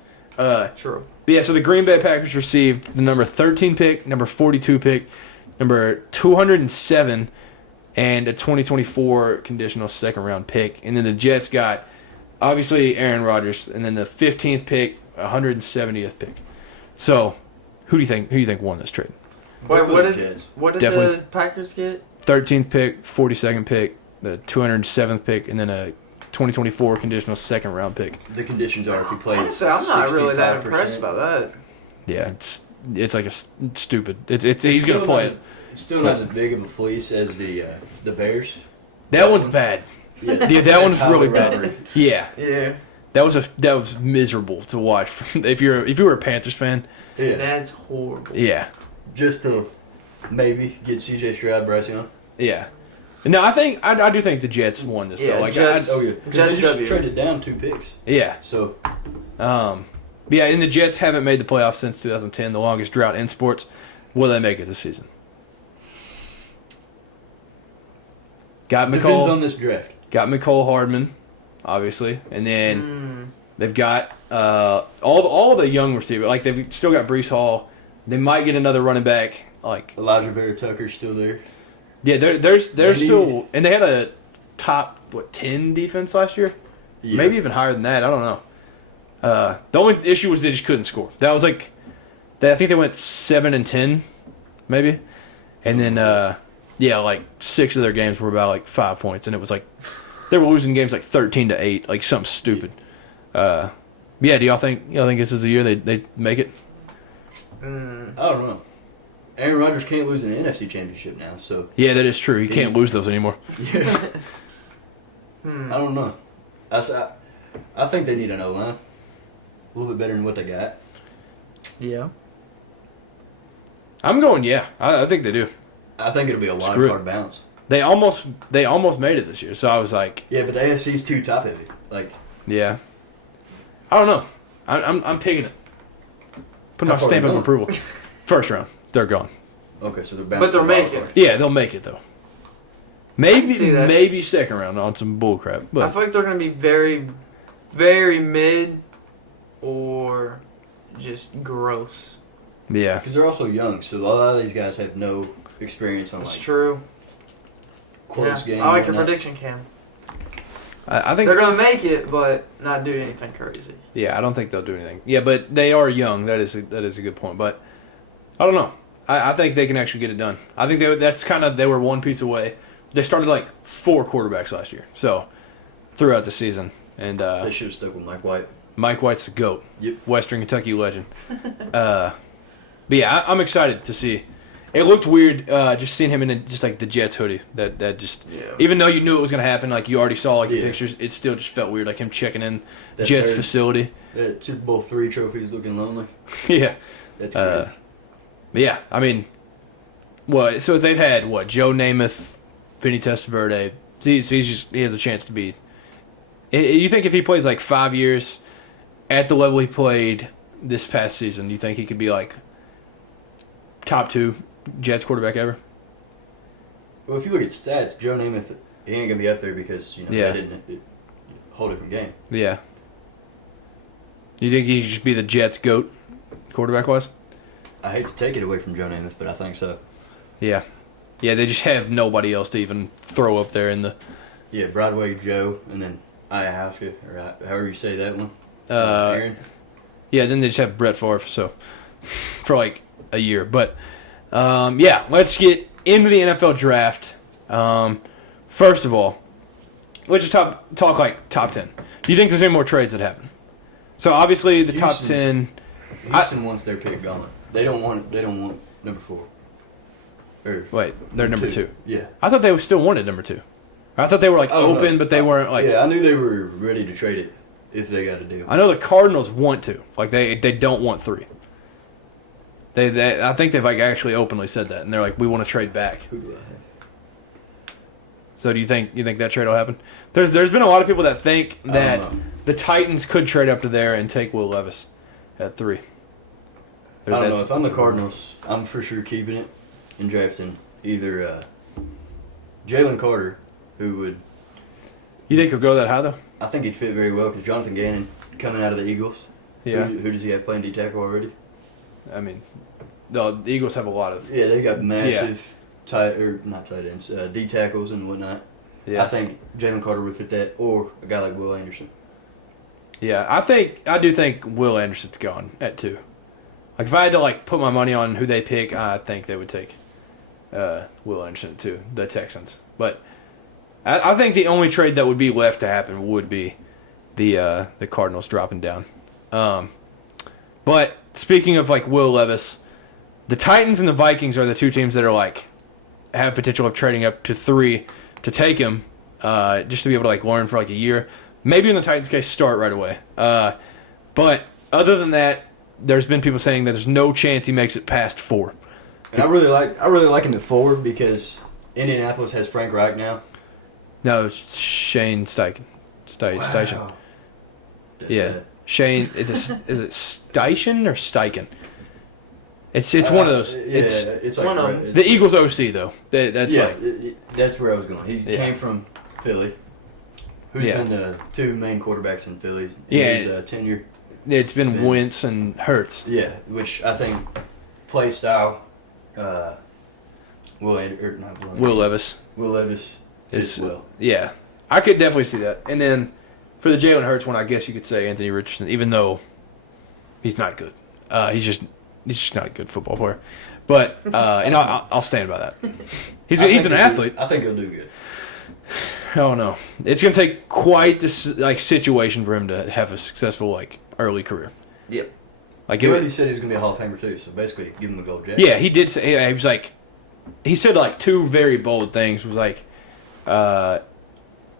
True. But yeah, so the Green Bay Packers received the number 13 pick, number 42 pick, number 207, and a 2024 conditional second round pick. And then the Jets got obviously Aaron Rodgers, and then the 15th pick, 170th pick. So who do you think won this trade? Wait, Good for what the did Jets. what did Definitely. the Packers get? 13th pick, 42nd pick, the 207th pick, and then a 2024 conditional second round pick. The conditions are if he plays. Honestly, I'm not really that 65%. impressed by that. Yeah, it's like a stupid. It's he's It's gonna still play not- it. It's still not as big of a fleece as the Bears. That one's bad. Yeah, Yeah, that one's that's really highway bad. robbery. Yeah. Yeah. That was miserable to watch. if you were a Panthers fan, Yeah, That's horrible. yeah, just to maybe get CJ Stroud, Bryce Young. yeah. No, I do think the Jets won this Yeah, though. Like, Jets- Oh yeah, because Jets they just W. traded down 2 picks. yeah, So yeah. And the Jets haven't made the playoffs since 2010, the longest drought in sports. Will they make it this season? Got depends McCall. on this draft. Got McCall Hardman, obviously, and then Mm. they've got all the young receivers. Like they've still got Brees Hall. They might get another running back. Like Elijah Vera Tucker's still there. yeah, they're They still, and they had a top 10 defense last year. Yeah. Maybe even higher than that. I don't know. The only issue was they just couldn't score. That was like, I think they went 7-10, maybe, and then yeah, like 6 of their games were about like 5 points, and it was like they were losing games like 13-8, like something stupid. Yeah, do y'all think this is the year they make it? Mm. I don't know. Aaron Rodgers can't lose an NFC championship now, so Yeah, that is true. You can't lose those anymore. yeah. Hmm. I don't know. I think they need an O-line. A little bit better than what they got. Yeah. I'm going. Yeah, I think they do. I think it'll be a wild Screw it. card bounce. They almost made it this year. So I was like, Yeah, but the AFC's too top heavy. Like yeah. I don't know. I'm picking it. Put How my far stamp they of gone? approval. First round, they're gone. Okay, so they're But bouncing. they're the wild making. card. Yeah, they'll make it though. can see that. Maybe second round on some bullcrap. I But feel like they're going to be very, very mid or just gross. yeah, Because they're also young, so a lot of these guys have no experience on That's like true. close Yeah. games. I like and your whatnot. prediction, Cam. I think They're going to make it, but not do anything crazy. Yeah, I don't think they'll do anything. Yeah, but they are young. That is a good point. But I don't know. I think they can actually get it done. I think they were one piece away. They started like 4 quarterbacks last year, so throughout the season. And They should have stuck with Mike White. Mike White's the GOAT. Yep. Western Kentucky legend. But yeah, I'm excited to see. It looked weird just seeing him in just like the Jets hoodie. That just Yeah. even though you knew it was gonna happen, like you already saw like the Yeah. pictures, it still just felt weird, like him checking in That Jets third- facility. That Super Bowl 3 trophies looking lonely. Yeah. That's crazy. But yeah, I mean, so they've had Joe Namath, Vinny Testaverde. So he has a chance to be. You think if he plays like 5 years at the level he played this past season, you think he could be like top 2 Jets quarterback ever? Well, if you look at stats, Joe Namath, he ain't gonna be up there because Yeah. whole different game. Yeah. You think he should just be the Jets GOAT quarterback wise? I hate to take it away from Joe Namath, but I think so. Yeah. Yeah, they just have nobody else to even throw up there in the. Yeah, Broadway Joe, and then Ayahuasca, or however you say that one. Aaron. Yeah, then they just have Brett Favre, so for like a year. But yeah, let's get into the NFL draft. First of all, let's just talk like top 10. Do you think there's any more trades that happen? So obviously the top Houston's- 10. Houston wants their pick gone. They don't want number 4. Or Wait, they're number 2. Yeah. I thought they still wanted number 2. I thought they were like I don't open, know. but they weren't like. Yeah, I knew they were ready to trade it if they got a deal. I know the Cardinals want to. Like they don't want 3. They I think they've like actually openly said that, and they're like, we want to trade back. Who do I have? So do you think that trade will happen? There's been a lot of people that think I that don't know. the Titans could trade up to there and take Will Levis at 3. I don't know. That's- If I'm the that's- Cardinals, I'm for sure keeping it and drafting either Jalen Carter, who would, You think he'll go that high though? I think he'd fit very well because Jonathan Gannon coming out of the Eagles. Yeah. Who does he have playing D tackle already? I mean, the Eagles have a lot of. Yeah, they got massive not tight ends, D tackles and whatnot. Yeah. I think Jalen Carter would fit that, or a guy like Will Anderson. Yeah, I do think Will Anderson's gone at 2. Like if I had to like put my money on who they pick, I think they would take Will Anderson at 2, the Texans. But I think the only trade that would be left to happen would be the Cardinals dropping down. But speaking of like Will Levis, the Titans and the Vikings are the 2 teams that are like have potential of trading up to 3 to take him, just to be able to like learn for like a year. Maybe in the Titans' case, start right away. But other than that, there's been people saying that there's no chance he makes it past 4. And I really like him at forward because Indianapolis has Frank Reich now. No, it's Shane Steichen. Steichen. Wow. That's Yeah. bad. Shane is it Steichen or Steichen? It's one of those. Yeah, It's it's like one of them. the Eagles OC though. That's yeah, like that's where I was going. He Yeah. came from Philly. Who's Yeah. been the 2 main quarterbacks in Philly? Yeah. His tenure. it's been been- Wentz and Hurts. Yeah, which I think play style. Will Levis Levis fits is well. Yeah, I could definitely see that. And then for the Jalen Hurts one, I guess you could say Anthony Richardson, even though he's not good. He's just not a good football player. But and I'll stand by that. He's I an think he'll athlete. I think he'll do good. I don't know. It's gonna take quite this like situation for him to have a successful like early career. Yep. Like He it, already said he was gonna be a Hall of Famer too. So basically, give him a gold jacket. yeah, he did say he was like he said like 2 very bold things. Was like,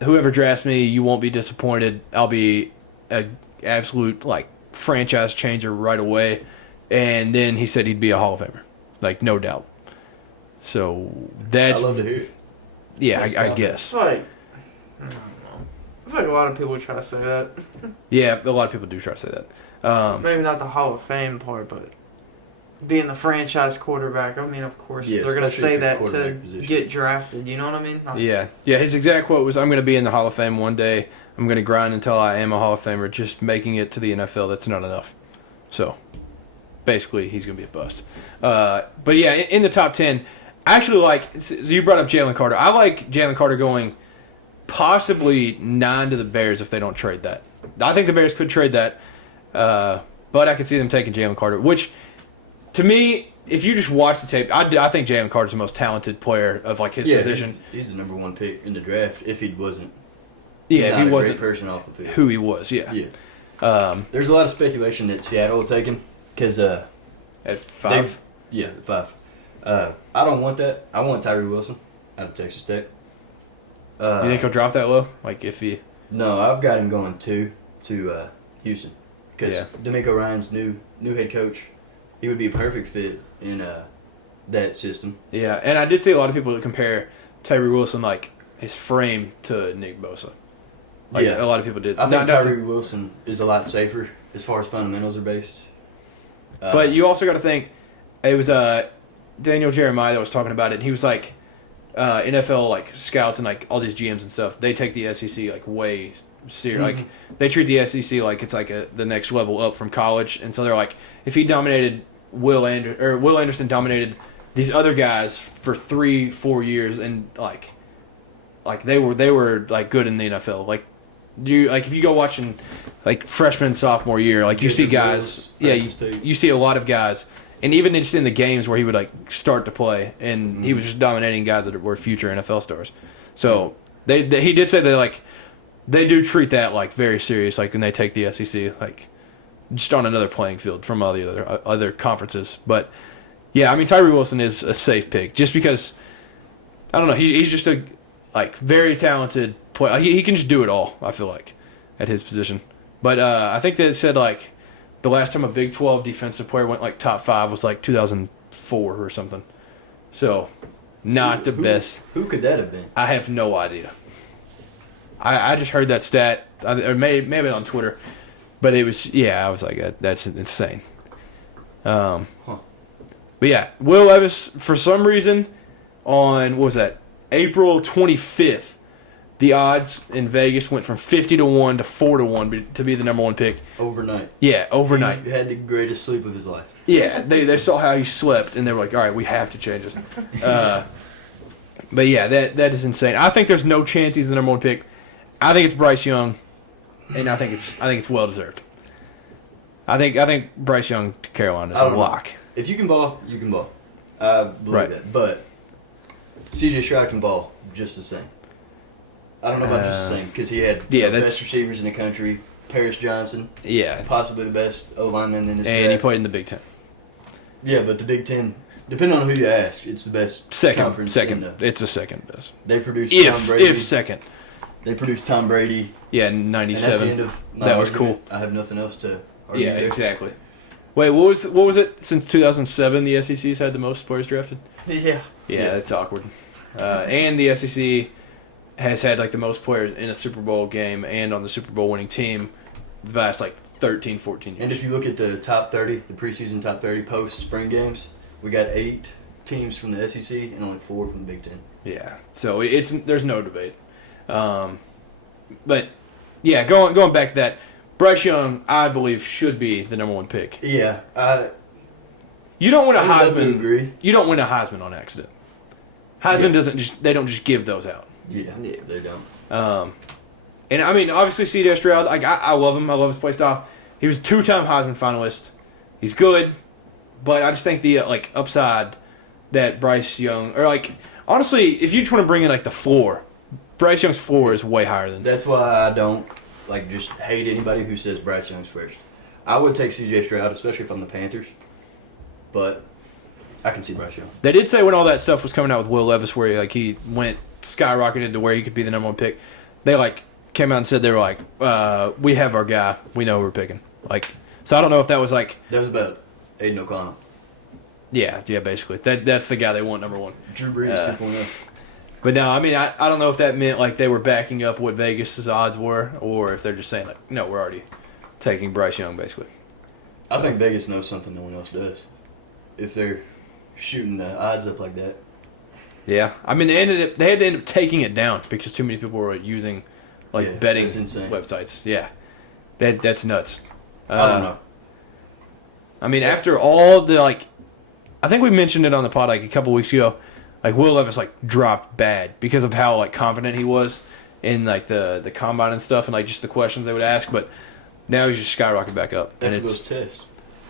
whoever drafts me, you won't be disappointed. I'll be a absolute like franchise changer right away. And then he said he'd be a Hall of Famer, like no doubt. So that's I love to hear it. yeah, That's I tough. guess. It's like, I don't know. I feel like a lot of people try to say that. Yeah, a lot of people do try to say that. Maybe not the Hall of Fame part, but being the franchise quarterback. I mean, of course, Yeah, they're going to especially say at the that to quarterback position. get drafted. You know what I mean? Like, Yeah. His exact quote was, "I'm going to be in the Hall of Fame one day. I'm going to grind until I am a Hall of Famer. Just making it to the NFL, that's not enough." So, basically, he's going to be a bust. But yeah, in the top 10, I actually like. So you brought up Jalen Carter. I like Jalen Carter going possibly 9 to the Bears if they don't trade that. I think the Bears could trade that, but I could see them taking Jalen Carter, which, to me, if you just watch the tape, I think Jalen Carter's the most talented player of like his position. He's the number 1 pick in the draft if he wasn't. Yeah, not if he a wasn't great person off the field. who he was, yeah. There's a lot of speculation that Seattle will take him because At 5, yeah, 5. I don't want that. I want Tyree Wilson out of Texas Tech. you think he'll drop that low? Like if he, No, I've got him going 2 to Houston because Yeah. D'Amico Ryan's new head coach. He would be a perfect fit in that system. yeah. And I did see a lot of people that compare Tyree Wilson like his frame to Nick Bosa. Like Yeah. a lot of people did. I think Not- Tyree Wilson is a lot safer as far as fundamentals are based. But you also got to think, it was Daniel Jeremiah that was talking about it. And he was like, NFL like scouts and like all these GMs and stuff. They take the SEC like way serious. Mhm. Like they treat the SEC like it's like the next level up from college. And so they're like, if he dominated Will Anderson dominated these other guys for 3-4 years, and like they were like good in the NFL. Like if you go watching like freshman sophomore year, like you see guys, you see a lot of guys, and even just in the games where he would like start to play, and he was just dominating guys that were future NFL stars. So he did say that like they do treat that like very serious, like when they take the SEC like just on another playing field from all the other conferences. But yeah, I mean Tyree Wilson is a safe pick just because I don't know, he's just a like very talented player. He can just do it all, I feel like, at his position. But I think that it said like the last time a Big 12 defensive player went like top 5 was like 2004 or something. So not the best. Who could that have been? I have no idea. I just heard that stat, or maybe on Twitter, but it was, yeah, I was like, that's insane. But yeah, Will Levis, for some reason, on, what was that, April 25th, the odds in Vegas went from 50-1 to 4-1 to be the number 1 pick. Overnight. Yeah, overnight. He had the greatest sleep of his life. Yeah, they saw how he slept, and they were like, all right, we have to change this. But yeah, that is insane. I think there's no chance he's the number 1 pick. I think it's Bryce Young, and I think it's well deserved. I think Bryce Young to Carolina is a lock. If you can ball, you can ball. I believe that. But C.J. Stroud can ball just the same. I don't know about just the same because he had the best receivers in the country. Paris Johnson, possibly the best O-lineman in his draft. And he played in the Big Ten. Yeah, but the Big Ten, depending on who you ask, it's the best conference. Second. It's the second best. They produced Tom Brady. If second. They produced Tom Brady. Yeah, 97. And that's the end of my that was argument. cool. I have nothing else to argue there. Exactly. Wait, what was it? Since 2007, the SEC's had the most players drafted? Yeah. Yeah, that's awkward. And the SEC has had like the most players in a Super Bowl game and on the Super Bowl winning team the past like 13, 14 years. And if you look at the top 30, the preseason top 30 post-spring games, we got 8 teams from the SEC and only 4 from the Big Ten. Yeah, so there's no debate. But yeah, going back to that, Bryce Young, I believe, should be the number 1 pick. Yeah, you don't win a I would Heisman. agree. You don't win a Heisman on accident. Heisman they don't just give those out. Yeah, they don't. And I mean, obviously, C.J. Stroud, like I love him. I love his play style. He was a 2-time Heisman finalist. He's good, but I just think the like upside that Bryce Young, or like honestly, if you just want to bring in like the floor, Bryce Young's floor is way higher than that. That's why I don't like just hate anybody who says Bryce Young's first. I would take C.J. Stroud, especially if I'm the Panthers, but I can see Bryce Young. They did say when all that stuff was coming out with Will Levis, where he went skyrocketed to where he could be the number 1 pick, they like came out and said they were like, we have our guy, we know who we're picking. Like, so I don't know if that was like That was about Aiden O'Connell. yeah, basically that's the guy they want number 1. Drew Brees 2.0. But no, I mean I don't know if that meant like they were backing up what Vegas' odds were, or if they're just saying like, no, we're already taking Bryce Young basically. I think Vegas knows something no one else does. if they're shooting the odds up like that. Yeah, I mean they had to end up taking it down because too many people were using betting that's insane. websites. Yeah, that's nuts. I don't know. I mean, after all the I think we mentioned it on the pod a couple weeks ago. Will Levis dropped bad because of how confident he was in the combine and stuff and just the questions they would ask. But now he's just skyrocketed back up. That's and those tests.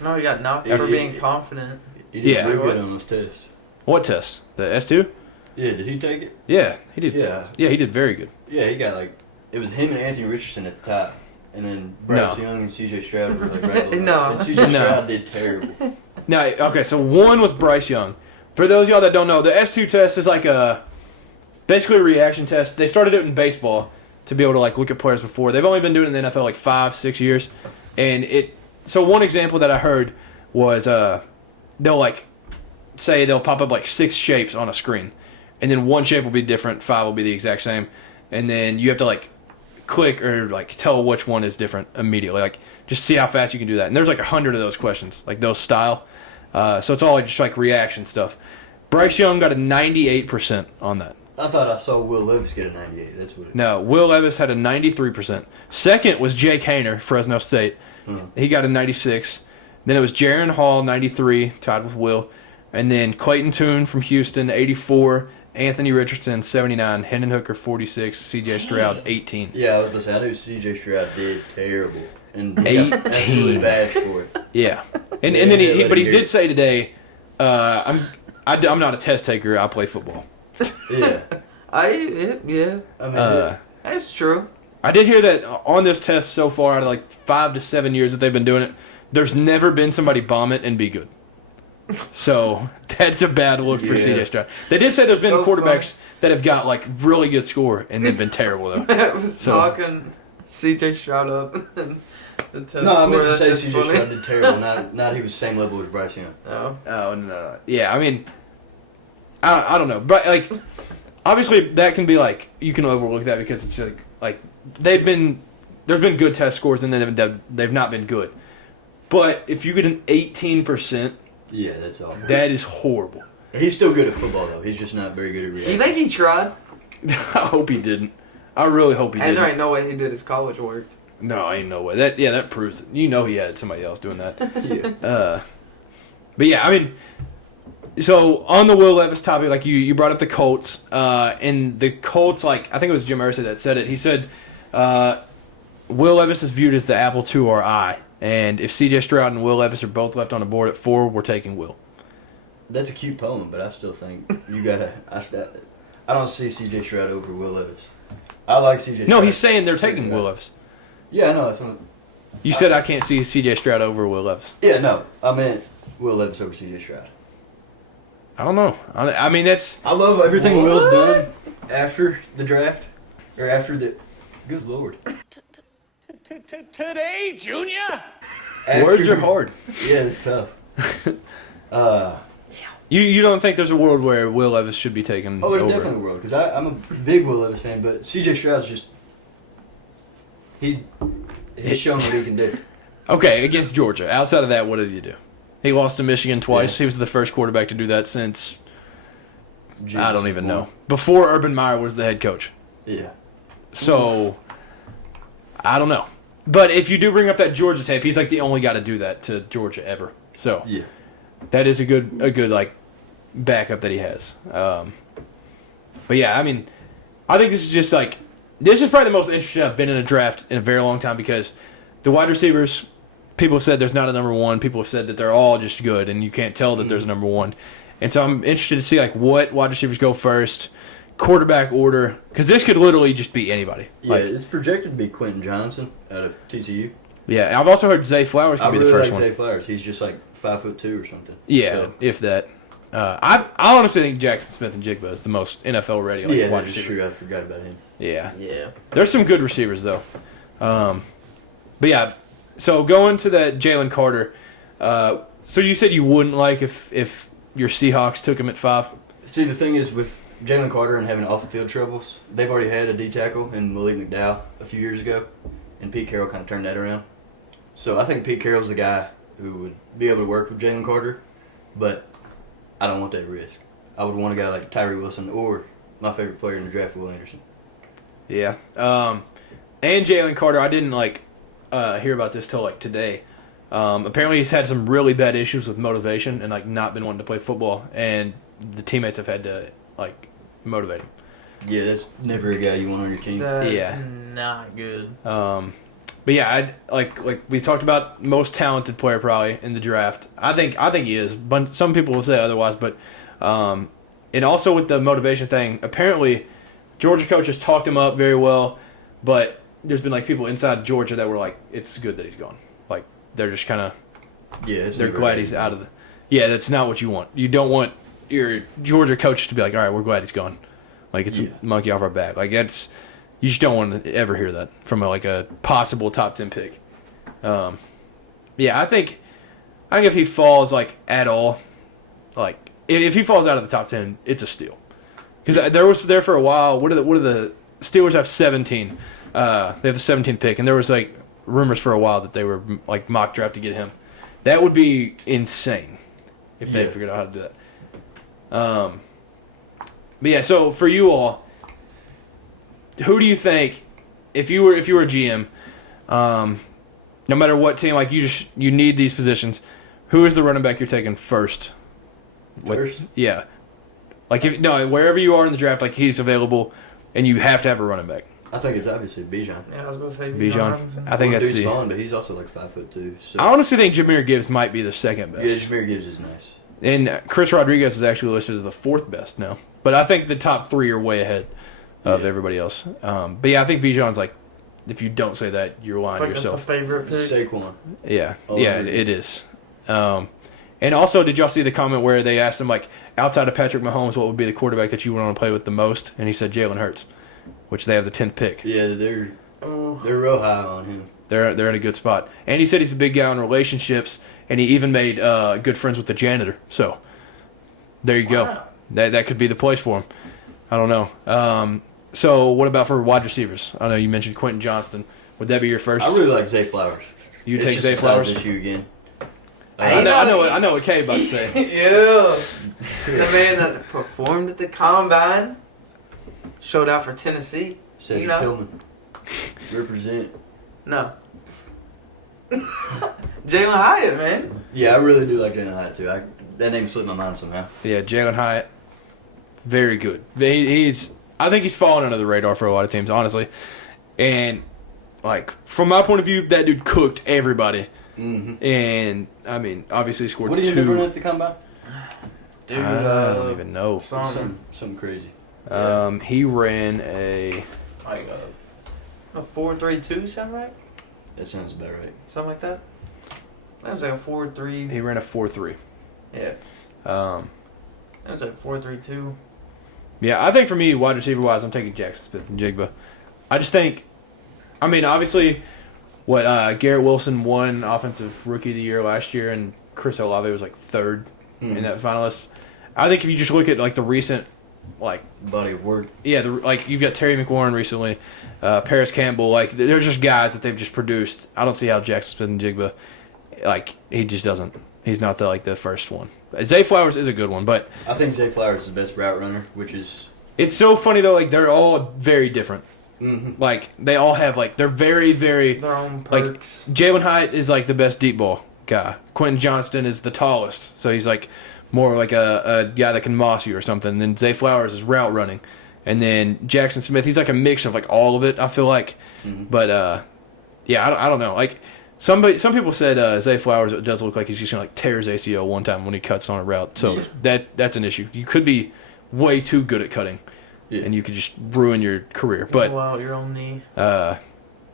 No, he got knocked Yeah, for yeah, being yeah. confident. He did Yeah. very good on those tests. What test? The S2? Yeah, did he take it? Yeah, he did. Yeah. Yeah, he did very good. Yeah, he got it was him and Anthony Richardson at the top. And then Bryce No. Young and C.J. Stroud were right below. No. And C.J. No. Stroud did terrible. Now, okay, so one was Bryce Young. For those of y'all that don't know, the S2 test is basically a reaction test. They started it in baseball to be able to look at players before. They've only been doing it in the NFL 5-6 years. And so one example that I heard was they'll say they'll pop up 6 shapes on a screen. And then one shape will be different, 5 will be the exact same. And then you have to click or tell which one is different immediately. Just see how fast you can do that. And there's 100 of those questions, those style. So it's all just reaction stuff. Bryce Young got a 98% on that. I thought I saw Will Levis get a 98. That's what it No, Will Levis had a 93%. Second was Jake Haener, Fresno State. He got a 96. Then it was Jaron Hall, 93, tied with Will. And then Clayton Tune from Houston, 84. Anthony Richardson, 79. Hendon Hooker, 46. C.J. Stroud, 18. Yeah, I was going to say, I knew C.J. Stroud did terrible. And 18. absolutely bashed for it. Yeah. And Yeah, then he let but him he do did it. say today, I'm not a test taker. I play football. Yeah. Yeah, I mean, that's true. I did hear that on this test so far, out of 5 to 7 years that they've been doing it, there's never been somebody bomb it and be good. So that's a bad look for Yeah. C.J. Stroud. They did say there's been So quarterbacks that have got really good score and they've been terrible though. I was So- talking CJ Stroud up. And the test no, I meant score, to say that's just C.J. funny. Stroud did terrible. Not he was same level as Bryce Young. No. Oh no, yeah. I mean, I don't know, but obviously that can be you can overlook that because it's there's been good test scores and then they've not been good. But if you get an 18%, Yeah, that's awful. that is horrible. He's still good at football, though. He's just not very good at You reacting. think he tried? I hope he didn't. I really hope he And there didn't. ain't no way he did his college work. No, ain't no way. That proves it. You know he had somebody else doing that. Yeah. But yeah, I mean, so on the Will Levis topic, you brought up the Colts, and the Colts, I think it was Jim Irsay that said it. He said, Will Levis is viewed as the apple to our eye, and if C.J. Stroud and Will Levis are both left on the board at 4, we're taking Will. That's a cute poem, but I still think you gotta. I don't see C.J. Stroud over Will Levis. I like C.J. Stroud. No, he's saying they're taking Will Levis. Yeah, I know. That's what. You said I can't see C.J. Stroud over Will Levis. Yeah, no. I meant Will Levis over C.J. Stroud. I don't know. I mean, that's... I love everything What? Will's done after the draft, or after the. Good lord. Today, Junior? After Words are the- hard. Yeah, it's tough. You don't think there's a world where Will Levis should be taken Oh, there's over? definitely a world because I'm a big Will Levis fan, but C.J. Stroud's just he's shown what he can do. Okay, against Georgia. Outside of that, what did you do? He lost to Michigan twice. Yeah. He was the first quarterback to do that since I don't even know. Jesus. Before Urban Meyer was the head coach. Yeah. So I don't know. But if you do bring up that Georgia tape, he's the only guy to do that to Georgia ever. So Yeah. that is a good backup that he has. But yeah, I mean, I think this is just this is probably the most interested I've been in a draft in a very long time because the wide receivers, people have said there's not a number one. People have said that they're all just good, and you can't tell that there's a number one. And so I'm interested to see what wide receivers go first, quarterback order, because this could literally just be anybody. Yeah, it's projected to be Quentin Johnson out of TCU. Yeah, I've also heard Zay Flowers I could be really the first like one. Zay Flowers. He's just 5'2" or something. Yeah, So, if that. I honestly think Jackson Smith and Jigba is the most NFL ready yeah, wide that's receiver. true. I forgot about him. Yeah. Yeah. There's some good receivers, though. But yeah, so going to that Jalen Carter. So you said you wouldn't like if your Seahawks took him at 5? See, the thing is with Jalen Carter and having off-the-field troubles, they've already had a D-tackle in Malik McDowell a few years ago, and Pete Carroll kind of turned that around. So I think Pete Carroll's the guy who would be able to work with Jalen Carter. but I don't want that risk. I would want a guy like Tyree Wilson or my favorite player in the draft, Will Anderson. Yeah. And Jalen Carter, I didn't hear about this till today. Apparently he's had some really bad issues with motivation and not been wanting to play football, and the teammates have had to motivate him. Yeah, that's never a guy you want on your team. That's not good. But yeah, like we talked about, most talented player probably in the draft. I think he is, but some people will say otherwise. But and also with the motivation thing, apparently Georgia coaches talked him up very well, but there's been people inside Georgia that were like, it's good that he's gone. They're just kind of they're glad he's out of the. Yeah, that's not what you want. You don't want your Georgia coach to be like, all right, we're glad he's gone. It's a monkey off our back. That's. You just don't want to ever hear that from a possible top 10 pick. Yeah, I think if he falls at all, if he falls out of the top 10, it's a steal. Because there was there for a while. What are the Steelers have 17? They have the 17th pick, and there was rumors for a while that they were mock draft to get him. That would be insane if they figured out how to do that. But yeah, so for you all, who do you think, if you were a GM, no matter what team, you need these positions, who is the running back you're taking first? First? Yeah. Wherever you are in the draft, he's available, and you have to have a running back. I think it's obviously Bijan. Yeah, I was going to say Bijan. I think that's the. But he's also 5'2". So. I honestly think Jahmyr Gibbs might be the second best. Yeah, Jahmyr Gibbs is nice. And Chris Rodriguez is actually listed as the fourth best now. But I think the top three are way ahead of everybody else. But yeah, I think Bijan's if you don't say that, you're lying to yourself. That's a favorite pick. Saquon. Yeah, it is. And also, did y'all see the comment where they asked him, outside of Patrick Mahomes, what would be the quarterback that you would want to play with the most? And he said Jalen Hurts, which they have the 10th pick. Yeah, they're real high on him. They're in a good spot. And he said he's a big guy on relationships, and he even made good friends with the janitor. So, there you go. That could be the place for him. I don't know. So, what about for wide receivers? I know you mentioned Quentin Johnston. Would that be your first? I really like Zay Flowers. You take Zay Flowers? It's just a size issue again. I know what Kay about to say. Yeah. The man that performed at the Combine, showed out for Tennessee. Cedric Tillman. Represent. No. Jalen Hyatt, man. Yeah, I really do like Jalen Hyatt, too. That name slipped my mind somehow. Yeah, Jalen Hyatt. Very good. I think he's fallen under the radar for a lot of teams, honestly. And, from my point of view, that dude cooked everybody. Mm-hmm. And, obviously scored 2. What did you remember at the Combine? Dude, I don't even know. Something crazy. He ran a 4.32, sound right? That sounds about right. Something like that. That was a 4.3. He ran a 4.3. Yeah. That was 4.32. Yeah, I think for me, wide receiver wise, I'm taking Jackson Smith-Njigba. I just think, obviously, Garrett Wilson won Offensive Rookie of the Year last year, and Chris Olave was third in that finalist. I think if you just look at the recent body of work. Yeah, you've got Terry McLaurin recently, Paris Campbell. They're just guys that they've just produced. I don't see how Jackson Smith-Njigba, he just doesn't. He's not the first one. Zay Flowers is a good one, but I think Zay Flowers is the best route runner, which is. It's so funny though. They're all very different. Mm-hmm. They all have they're very, very their own perks. Jalen Hyatt is the best deep ball guy. Quentin Johnston is the tallest, so he's more a guy that can moss you or something. And then Zay Flowers is route running, and then Jackson Smith, he's a mix of all of it. I feel but yeah, I don't know. Some people said Zay Flowers does look like he's just gonna tear his ACL one time when he cuts on a route. So that's an issue. You could be way too good at cutting. Yeah. And you could just ruin your career. But your own knee. Yeah,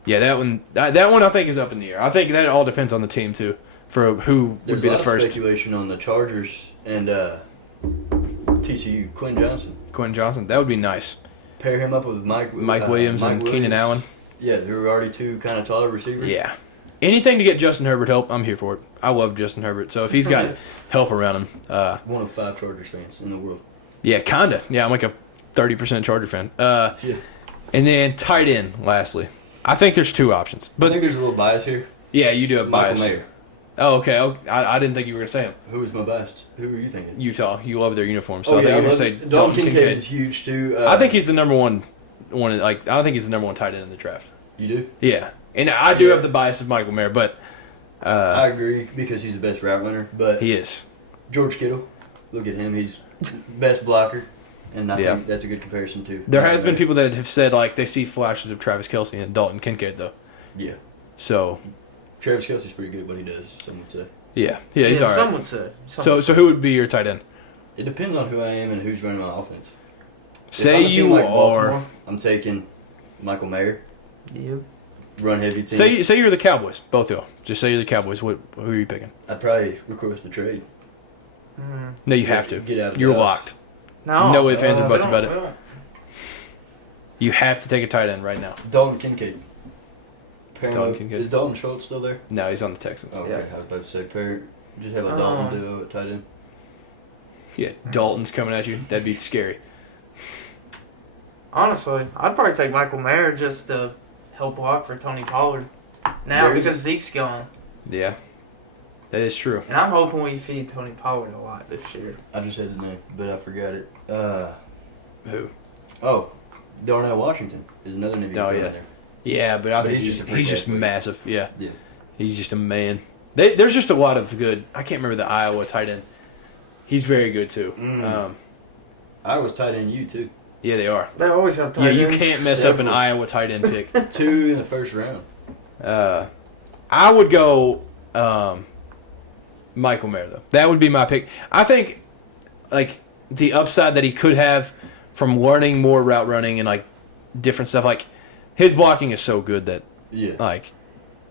that one I think is up in the air. I think that all depends on the team too, for who would be the first. There's a lot of speculation on the Chargers and TCU. Quentin Johnson. That would be nice. Pair him up with Mike Williams and Keenan Allen. Yeah, they were already two kind of taller receivers. Yeah. Anything to get Justin Herbert help, I'm here for it. I love Justin Herbert. So if he's got help around him, one of 5 Chargers fans in the world. Yeah, kinda. Yeah, I'm a 30% Charger fan. Yeah. And then tight end, lastly. I think there's 2 options. But I think there's a little bias here. Yeah, you do have bias. Michael Mayer. Oh, okay. I didn't think you were gonna say him. Who was my best? Who were you thinking? Utah. You love their uniform, so I Oh think yeah, you're I gonna love say it. Dalton Kincaid Kincaid. is huge too. I think he's the number one. Like I don't think he's the number one tight end in the draft. You do? Yeah, and I do Yeah. have the bias of Michael Mayer, but I agree because he's the best route runner. But he is. George Kittle, look at him. He's best blocker, and I Yeah. think that's a good comparison too. There has been people that have said like they see flashes of Travis Kelce and Dalton Kincaid though. Yeah, So Travis Kelce's pretty good at what he does. Some would say. yeah, he's all right. Some would say. So who would be your tight end? It depends on who I am and who's running my offense. Say if I'm a team you like are. Baltimore, I'm taking Michael Mayer, You. run heavy team. Say you're the Cowboys, both of y'all. Just say you're the Cowboys. Who are you picking? I'd probably request a trade. No, you have to. Get out of You're Dallas. locked. No. No ifs, ands, or buts we about don't- it. we don't- You have to take a tight end right now. Dalton Kincaid. Dalton Kincaid. Is Dalton Schultz still there? No, he's on the Texans. Okay, Yeah. I was about to say, just have a Dalton duo at tight end. Yeah, Dalton's coming at you. That'd be scary. Honestly, I'd probably take Michael Mayer just to help block for Tony Pollard. Now There- because Zeke's gone, Yeah, that is true. and I'm hoping we feed Tony Pollard a lot this year. I just had the name, but I forgot it. Who? Oh, Darnell Washington is another name you can Oh, throw yeah. in there. Yeah, but I But think he's he's just a freak just athlete. massive. Yeah. Yeah. He's just a man. There's just a lot of good. I can't remember the Iowa tight end. He's very good too. Mm. I was tight end you too. Yeah, they are. They always have tight Yeah, you ends. can't mess up an Several. Iowa tight end pick. 2 in the first round. I would go Michael Mayer though. That would be my pick. I think like the upside that he could have from learning more route running and like different stuff. Like his blocking is so good that Yeah. like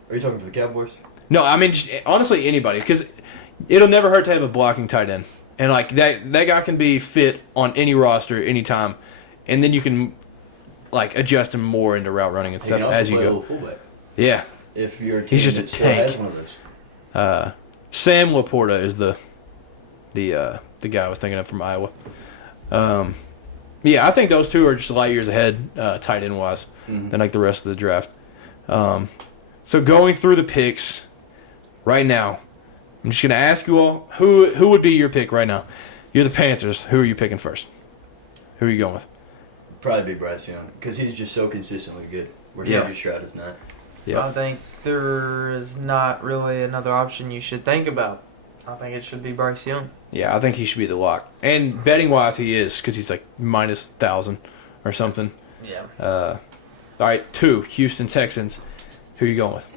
Are you talking for the Cowboys? no, I mean just, honestly anybody because it'll never hurt to have a blocking tight end and like that guy can be fit on any roster anytime, and then you can like adjust him more into route running and He stuff can also as you play a go. little fullback. Yeah. If you're a team He's just a that still tank. has one of those. Sam Laporta is the guy I was thinking of from Iowa. Yeah, I think those two are just light years ahead, tight end wise, Mhm. than like the rest of the draft. So going through the picks right now, I'm just gonna ask you all who would be your pick right now. You're the Panthers. Who are you picking first? Who are you going with? Probably be Bryce Young because he's just so consistently good. Where Yeah. CJ Stroud is not. Yeah. I think there is not really another option you should think about. I think it should be Bryce Young. Yeah, I think he should be the lock. And betting wise, he is because he's like minus 1,000 or something. Yeah. All right, 2 Houston Texans. Who are you going with?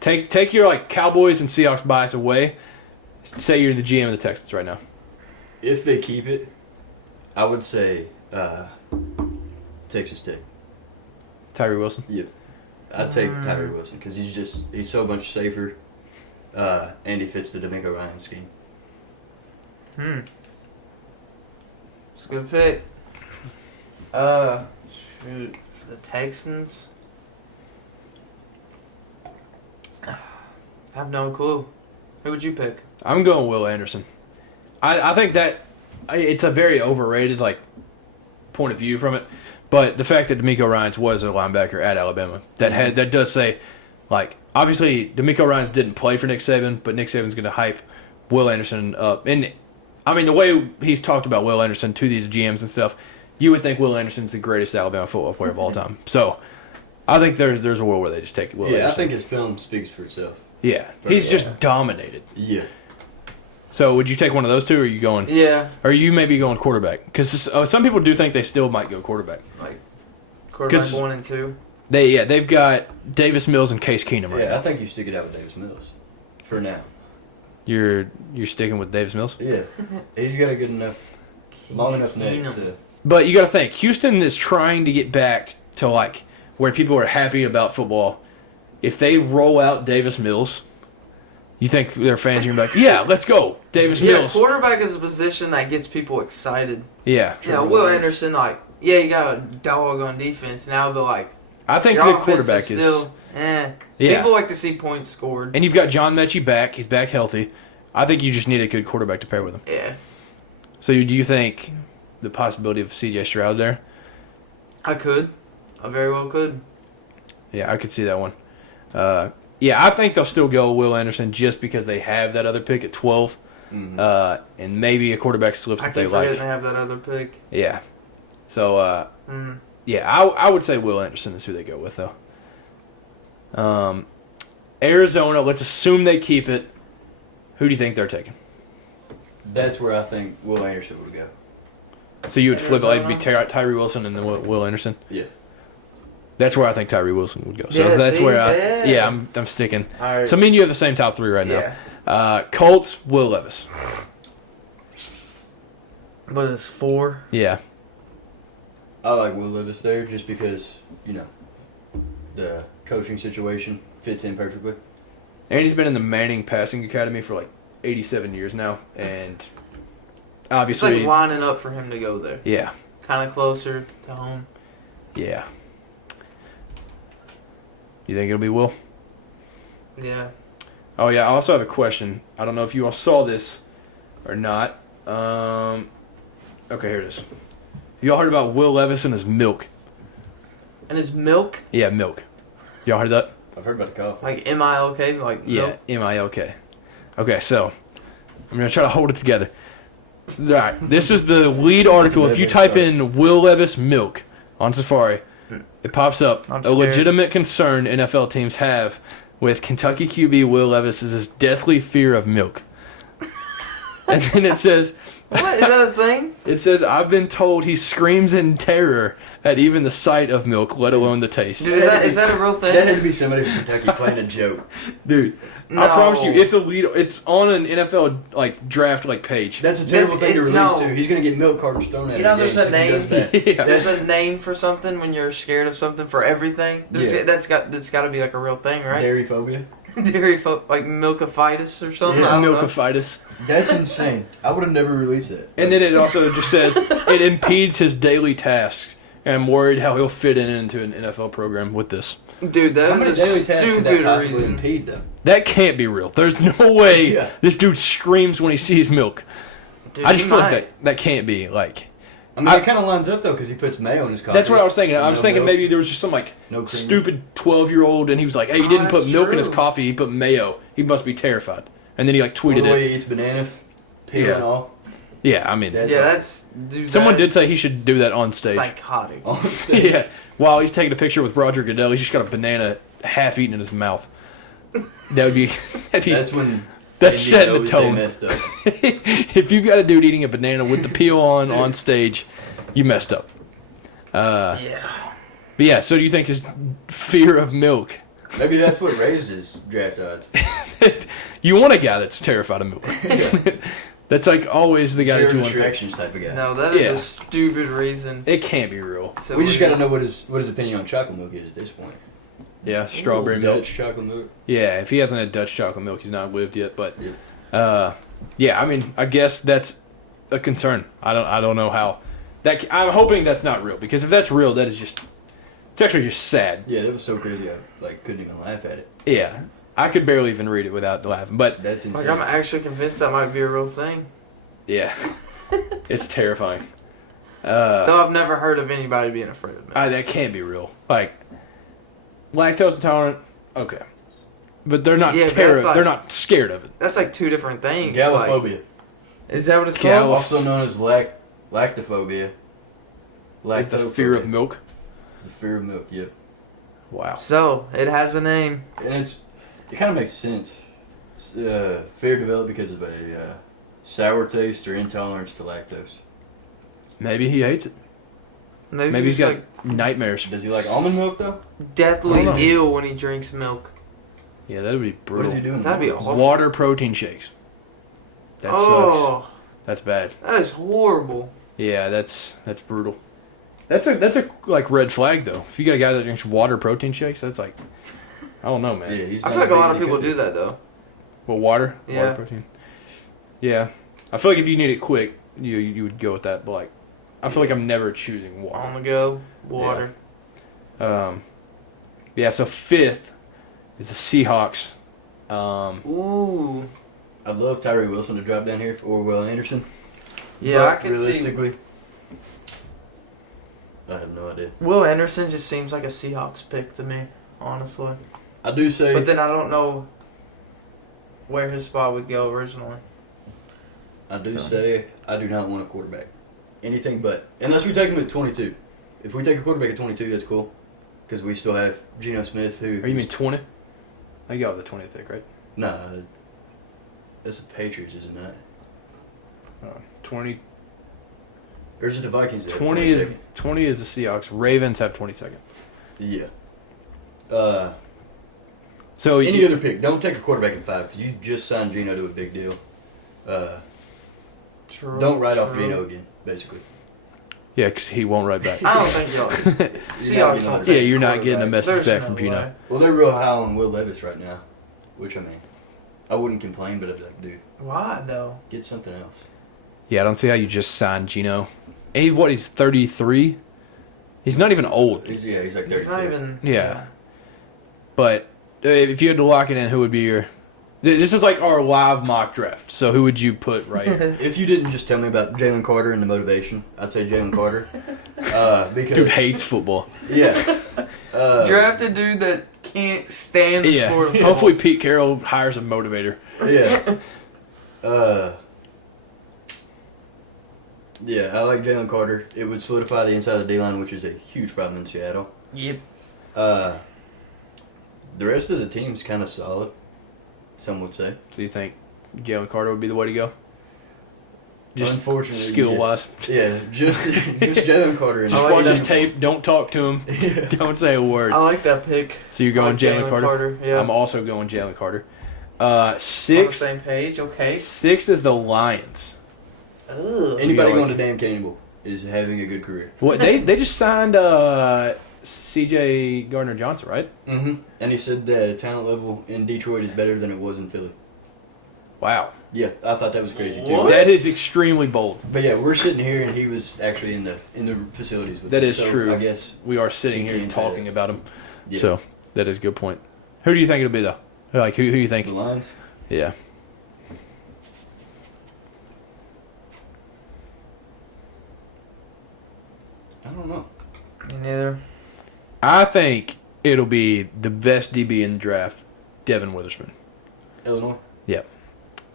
Take your like Cowboys and Seahawks bias away. Say you're the GM of the Texans right now. If they keep it, I would say Texas Tech. Tyree Wilson. Yep. I'd take Tyree Wilson because he's so much safer, and he fits the D'Amico Ryan scheme. It's a good pick. Shoot, for the Texans, I have no clue. Who would you pick? I'm going Will Anderson. I think that it's a very overrated like point of view from it, but the fact that D'Amico Ryans was a linebacker at Alabama that does say like obviously D'Amico Ryans didn't play for Nick Saban, but Nick Saban's going to hype Will Anderson up. And I mean the way he's talked about Will Anderson to these GMs and stuff, you would think Will Anderson's the greatest Alabama football player of all time. So I think there's a world where they just take Will Yeah, Anderson. I think his film speaks for itself. Yeah, he's just dominated. Yeah. So would you take one of those two, or are you going? Yeah, Or are you maybe going quarterback? Because some people do think they still might go quarterback. like quarterback 'Cause- 1 and 2. They've got Davis Mills and Case Keenum right Yeah, I now. think you stick it out with Davis Mills for now. You're sticking with Davis Mills, Yeah, he's got a good enough, long enough neck Keenum. to. but you got to think Houston is trying to get back to like where people are happy about football. If they roll out Davis Mills, you think their fans are gonna be like, "Yeah, let's go, Davis Yeah, Mills." quarterback is a position that gets people excited. Yeah, Yeah, Trevor Will Lawrence. Anderson, like, yeah, you got a dog on defense now, but like, I think your the offense quarterback is still, Yeah. People like to see points scored. And you've got John Mechie back; he's back healthy. I think you just need a good quarterback to pair with him. Yeah, So do you think the possibility of CJ Stroud there? I very well could. Yeah, I could see that one. yeah, I think they'll still go Will Anderson just because they have that other pick at 12, and maybe a quarterback slips I that they keep forgetting like. they have that other pick. Yeah. So, yeah, I would say Will Anderson is who they go with, though. Arizona, let's assume they keep it. Who do you think they're taking? That's where I think Will Anderson would go. So you would flip it like it'd be Arizona? Tyree Wilson and then Will Anderson? Yeah. That's where I think Tyree Wilson would go. So Yeah, that's see? where Yeah. I'm sticking. All right. So me and you have the same top three right yeah. now. Colts, Will Levis. What is 4? Yeah. I like Will Levis there just because, the coaching situation fits in perfectly. And he's been in the Manning Passing Academy for like 87 years now. And It's obviously, like lining up for him to go there. yeah. Kind of closer to home. Yeah. You think it'll be Will? Yeah. Oh, yeah. I also have a question. I don't know if you all saw this or not. Okay, here it is. Y'all heard about Will Levis and his milk? And his milk, Yeah, milk. Y'all heard that? I've heard about the coffee. like MILK, like Yeah, milk. MILK. Okay, so I'm going to try to hold it together. All right, this is the lead article. If you type in Will Levis milk on Safari, it pops up. I'm A scared. legitimate concern NFL teams have with Kentucky QB Will Levis is his deathly fear of milk. And then it says, What? Is that a thing? I've been told he screams in terror at even the sight of milk, let alone the taste. Dude, is that a real thing? That had to be somebody from Kentucky playing a joke. Dude, No. I promise you, it's a lead. It's on an NFL draft page. That's a terrible That's- thing to it- release no. too. He's gonna get milk cartons thrown at him. You know, there's a name. Yeah. There's a name for something when you're scared of something for everything. Yeah. That's got to be like a real thing, right? Dairy phobia. Like milkophitis or something. Yeah, I don't know. Milkophitis. That's insane. I would have never released it. And then it also just says it impedes his daily tasks. And I'm worried how he'll fit into an NFL program with this. Dude, how that many is a daily tasks could that stupid possibly reason. impede though? That can't be real. There's no way Yeah. this dude screams when he sees milk. Dude, I just he feel might. like that can't be like. I mean, it kind of lines up though because he puts mayo in his coffee. That's what I was thinking. I was No thinking milk, maybe there was just some like no creamer. stupid 12-year-old and he was like, "Hey, he Oh, didn't put that's milk in his true. coffee. He put mayo. He must be terrified." And then he like The tweeted way it. he eats bananas, peel Yeah. and all. Yeah, I mean, That's Yeah, that's dude. someone did that's say he should do that on stage. psychotic. On stage. Yeah, while he's taking a picture with Roger Goodell, he's just got a banana half eaten in his mouth. That would be. That's when. That's Indy setting the knows tone. They messed up. If you've got a dude eating a banana with the peel on stage, you messed up. Yeah. But yeah, so do you think his fear of milk? Maybe that's what raised his draft odds. You want a guy that's terrified of milk. That's like always the guy that you Zero want. distractions type of guy. No, that is Yeah. a stupid reason. It can't be real. to We just got to lose. know what his opinion on chocolate milk is at this point. Yeah, strawberry milk. Dutch chocolate milk. Yeah, if he hasn't had Dutch chocolate milk, he's not lived yet. But Yeah. yeah, I mean, I guess that's a concern. I don't know how. I'm hoping that's not real because if that's real, that is just. It's actually just sad. Yeah, that was so crazy. I couldn't even laugh at it. Yeah, I could barely even read it without laughing. But That's insane. Like, I'm actually convinced that might be a real thing. yeah, it's terrifying. Though I've never heard of anybody being afraid of milk. That can't be real. Like lactose intolerant, okay, but they're not Yeah, but that's like- they're not scared of it. That's like two different things. Gallophobia, Like, is that what it's Gal- called? also known as lactophobia. It's the fear of milk. It's the fear of milk. Yep. Wow. So, it has a name. And it kind of makes sense. Fear developed because of a sour taste or intolerance to lactose. Maybe he hates it. Maybe he's got nightmares. Does he like almond milk though? deathly I don't know. ill when he drinks milk. Yeah, that would be What brutal. is he doing? That'd be Mornings? awful. Water protein shakes. That sucks. Oh, That's bad. that is horrible. Yeah, that's brutal. That's a like red flag though. If you got a guy that drinks water protein shakes, that's like, I don't know, man. Yeah, he's I not feel like as a big lot as of he people could do be. that though. Well, water Yeah. protein. Yeah, I feel like if you need it quick, you would go with that. But like, I feel like I'm never choosing On water. the go, water. Yeah. So fifth is the Seahawks. Ooh. I'd love Tyree Wilson to drop down here or Will Anderson. Yeah, but I can see. realistically, I have no idea. Will Anderson just seems like a Seahawks pick to me, honestly. I do say. But then I don't know where his spot would go originally. I do say I do not want a quarterback. Anything but. Unless we take him at 22. If we take a quarterback at 22, that's cool. Because we still have Geno Smith, who. Or you mean 20? I got the 20th pick, right? Nah. That's the Patriots, isn't that? 20. Or is it the Vikings? that have 20 is the Seahawks. Ravens have 22nd. Yeah. So Any other pick. Don't take a quarterback at 5 because you just signed Geno to a big deal. True. Don't write off true. Geno again, basically. Yeah, because he won't write back. I don't think y'all. Seahawks don't Yeah, take you're not quarterback. getting a message There's back no from Geno. way. Well, they're real high on Will Levis right now. Which, I mean, I wouldn't complain, but I'd be like, dude, Why though? get something else. Yeah, I don't see how you just signed Geno. And he's 33? He's not even old. He's like 32. It's not even. Yeah. But if you had to lock it in, who would be your... This is like our live mock draft. So who would you put right here? If you didn't just tell me about Jalen Carter and the motivation, I'd say Jalen Carter. Because Dude hates football. yeah, Draft a dude that can't stand the Yeah. sport of football. Hopefully Pete Carroll hires a motivator. yeah, yeah. I like Jalen Carter. It would solidify the inside of the D-line, which is a huge problem in Seattle. Yep. The rest of the team's kind of solid. Some would say. So you think Jalen Carter would be the way to go? Just Unfortunately, skill-wise. Yeah, just Jalen Carter. And Just I like watch his Jalen- tape. Don't talk to him. Yeah. Don't say a word. I like that pick. So you're going I like Jalen Carter? Yeah. I'm also going Jalen Carter. On the Sixth same page. Okay. is the Lions. Ugh. Anybody Yeah, going like- to Dan Cannibal is having a good career. What they just signed C.J. Gardner Johnson, right? Mm-hmm. And he said the talent level in Detroit is better than it was in Philly. Wow, Yeah, I thought that was crazy too. What? that is extremely bold. But yeah, we're sitting here and he was actually in the facilities with That us, is so true. I guess. We are sitting You here can't talking say about him. Yeah. So that is a good point. Who do you think it'll be though? Like who do you think? The Lions. Yeah. I don't know. Me neither. I think it'll be the best DB in the draft, Devin Witherspoon. Illinois.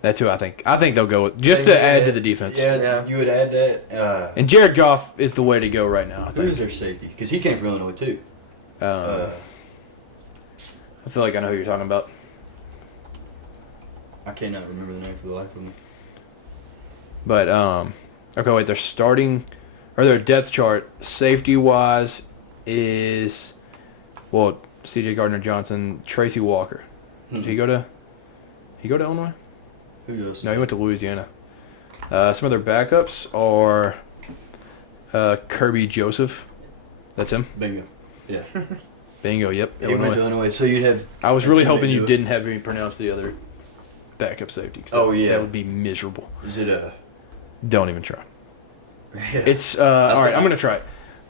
That's who I think. I think they'll go with just They to need add it. to the defense. Yeah, you would add that. And Jared Goff is the way to go right now. I Who's think. their safety? Because he came from Illinois too. I feel like I know who you're talking about. I cannot remember the name for the life of me. But okay, wait. They're starting, or their depth chart safety wise is, well, C.J. Gardner Johnson, Tracy Walker. Did he go to? He go to Illinois? Who else? No, he went to Louisiana. Some of their backups are Kirby Joseph. That's him. Bingo. Yeah. Bingo. Yep. He went to Illinois. Illinois, so you'd have. I was a really teammate hoping do you it. didn't have me pronounce the other backup safety. 'Cause Oh, yeah. that would be miserable. Is it Don't even try. Yeah. It's all right. I'm gonna try it.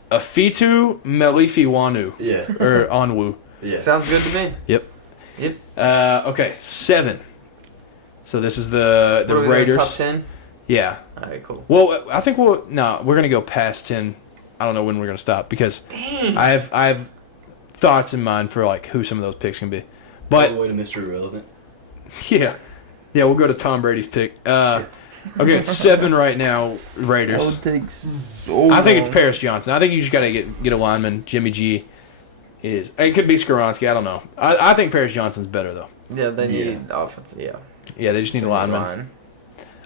Afitu Melifiwanu Yeah. or Onwu. Yeah. Sounds good to me. Okay, 7. So this is the What are we doing, Raiders. Top 10. Yeah. All right. Cool. Well, I think we're gonna go past 10. I don't know when we're gonna stop because Dang. I have thoughts in mind for like who some of those picks can be. All But the way to Mr. Irrelevant. yeah, we'll go to Tom Brady's pick. Okay, it's 7 right now. Raiders. I think it's Paris Johnson. I think you just gotta get a lineman. Jimmy G is. It could be Skoronski. I don't know. I think Paris Johnson's better though. Yeah, they Yeah. need offense. Yeah. Yeah, they just need a They need lineman. line.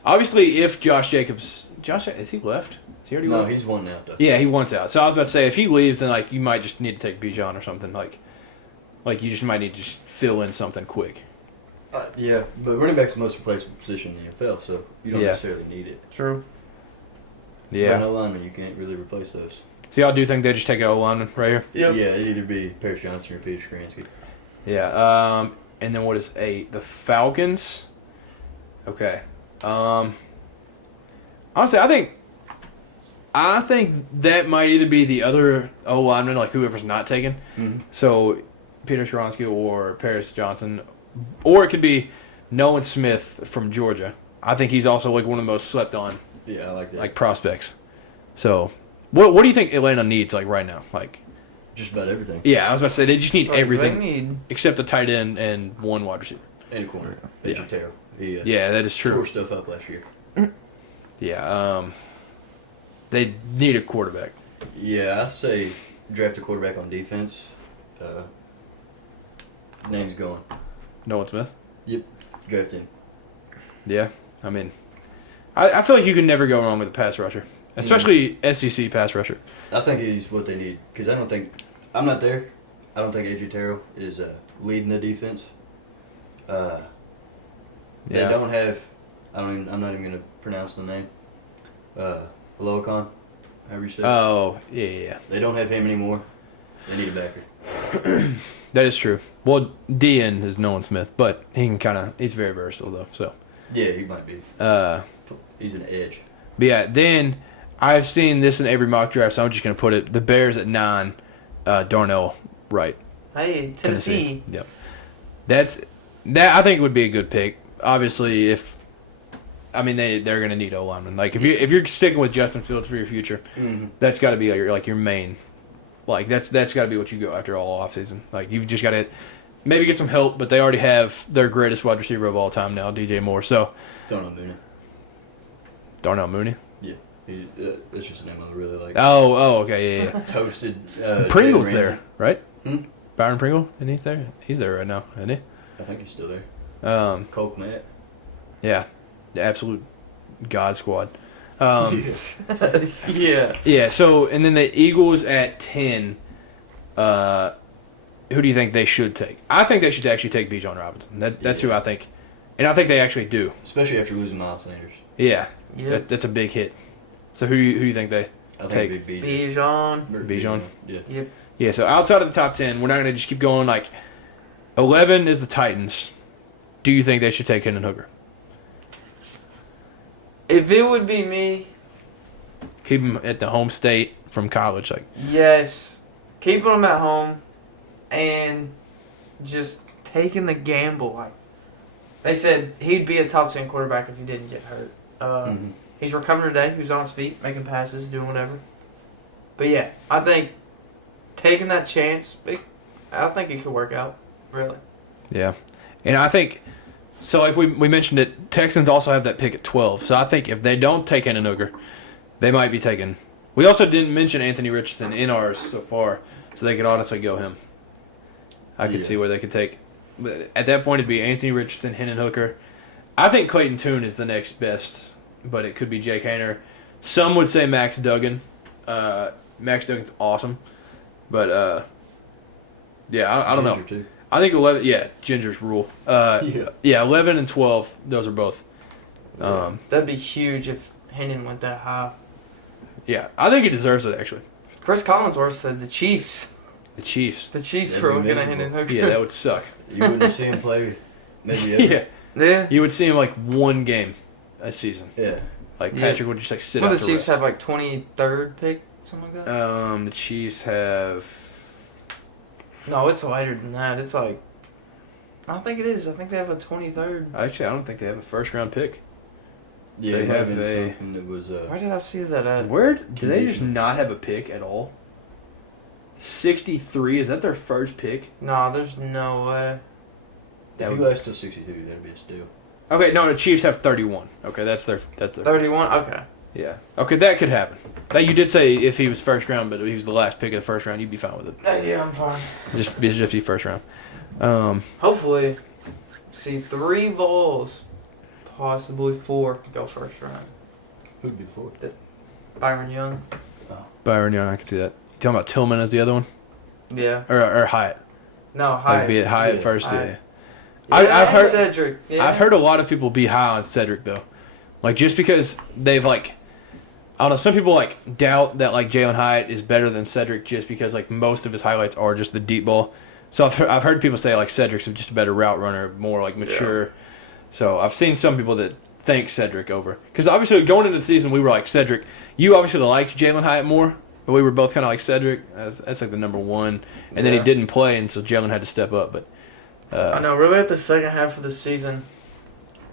Obviously, if Josh Jacobs, is he left? Is he already No, left? he's one now. Though. Yeah, he wants out. So I was about to say, if he leaves, then like you might just need to take Bijan or something. Like you just might need to just fill in something quick. Yeah, but running back's the most replaceable position in the NFL, so you don't Yeah. necessarily need it. True. But Yeah. no lineman, you can't really replace those. So y'all do think they just take an O lineman right here? Yep. Yeah, it'd either be Paris Johnson or Peter Skoransky. Yeah. And then what is 8? The Falcons. Okay. Honestly, I think that might either be the other O lineman, like whoever's not taken. Mm-hmm. So Peter Skoronski or Paris Johnson, or it could be Nolan Smith from Georgia. I think he's also like one of the most slept on Yeah, I like that. like prospects. So what do you think Atlanta needs like right now? Like just about everything. Yeah, I was about to say they just need It's like, everything They need, except a tight end and one wide receiver. And a corner. Yeah. AJ Terrell. He Yeah, that is true. tore stuff up last year. Yeah, they need a quarterback. Yeah, I say draft a quarterback on defense. Name's going. Nolan Smith. Draft him. Yeah, I mean, I feel like you can never go wrong with a pass rusher, especially SEC pass rusher. I think he's what they need because I'm not there. I don't think AJ Terrell is leading the defense. They Yeah. don't have. I'm not even gonna pronounce the name. Loicon, however you say it. Oh, yeah. They don't have him anymore. They need a backer. That is true. Well, DN is Nolan Smith, but he's very versatile though. So, Yeah, he might be. but He's an edge. yeah, then I've seen this in every mock draft, so I'm just gonna put it: the Bears at 9, Darnell Wright, hey, Tennessee. Yep. That I think would be a good pick. Obviously, they're gonna need O linemen. Like if you're sticking with Justin Fields for your future, Mm-hmm. that's got to be your main. Like that's got to be what you go after all offseason. Like you've just got to maybe get some help, but they already have their greatest wide receiver of all time now, DJ Moore. So Darnell Mooney. That's just a name I really like. Oh, okay, yeah. Toasted. Pringle's Jalen there, Ramsey. right? Hmm? Byron Pringle, and he's there. He's there right now, isn't he? I think he's still there. Cole Kmet. Yeah, the absolute God squad. Yes. Yeah. Yeah. So and then the Eagles at 10. Who do you think they should take? I think they should actually take Bijan Robinson. That's who I think, and I think they actually do. Especially after losing Miles Sanders. Yeah, Yeah. that's a big hit. So who do you think they? I think Take it'd be BJ. Bijan. Bijan? Yeah. Yep. Yeah. So outside of the top 10, we're not gonna just keep going. Like 11 is the Titans. Do you think they should take Hendon Hooker? If it would be me, Keep him at the home state from college. Like yes. Keeping him at home and just taking the gamble. Like they said, he'd be a top 10 quarterback if he didn't get hurt. Mhm. He's recovering today. He was on his feet, making passes, doing whatever. But yeah, I think taking that chance, I think it could work out. Really. yeah, and I think. So like we mentioned it, Texans also have that pick at 12. So I think if they don't take Hendon Hooker, they might be taking. We also didn't mention Anthony Richardson in ours so far, so they could honestly go him. I could Yeah. see where they could take. But at that point, it'd be Anthony Richardson, Hendon Hooker. I think Clayton Tune is the next best, but it could be Jake Hayner. Some would say Max Duggan. Max Duggan's awesome, but yeah, I don't know. Ginger, too. I think 11. Yeah, Ginger's rule. Yeah, 11 and 12. Those are both. That'd be huge if Hendon went that high. Yeah, I think he deserves it actually. Chris Collinsworth said the Chiefs. The Chiefs. The Chiefs That'd were be looking at miserable. Hendon Hooker. Yeah, that would suck. You wouldn't see him play maybe ever. Yeah, Yeah. you would see him like one game a season. Yeah. Like Yeah. Patrick would just like sit Well, out the to Chiefs rest. have like 23rd pick, something like that. The Chiefs have. No, it's later than that. It's like, I think it is. I think they have a 23rd. Actually, I don't think they have a first round pick. Yeah, They it might have have been a- something that was Where did I see that at? Where do they just Condition. not have a pick at all? 63 is that their first pick? No, there's no way. That if would- you last till 62, that'd be a steal. Okay, no, the Chiefs have 31. Okay, that's their 31? Okay. Yeah. Okay, that could happen. That you did say if he was first round, but if he was the last pick of the first round, you'd be fine with it. Yeah, I'm fine. Just be first round. Hopefully, see 3 Vols, possibly 4 go first round. Who'd be the fourth? Byron Young. Byron Young, I can see that. You talking about Tillman as the other one, Yeah. or Hyatt? No, Like Hyatt. be it Hyatt Yeah, first. Hyatt. Yeah. I've I've heard- Cedric. Yeah. I've heard a lot of people be high on Cedric though, like just because they've like, I don't know. Some people like doubt that like Jalen Hyatt is better than Cedric just because like most of his highlights are just the deep ball. So I've heard people say like Cedric's just a better route runner, more like mature. So I've seen some people that think Cedric over because obviously going into the season we were like Cedric. You obviously liked Jalen Hyatt more, but we were both kind of like Cedric. That's like the number one, and then he Yeah. didn't play, and so Jalen had to step up. But I know, really at the second half of the season,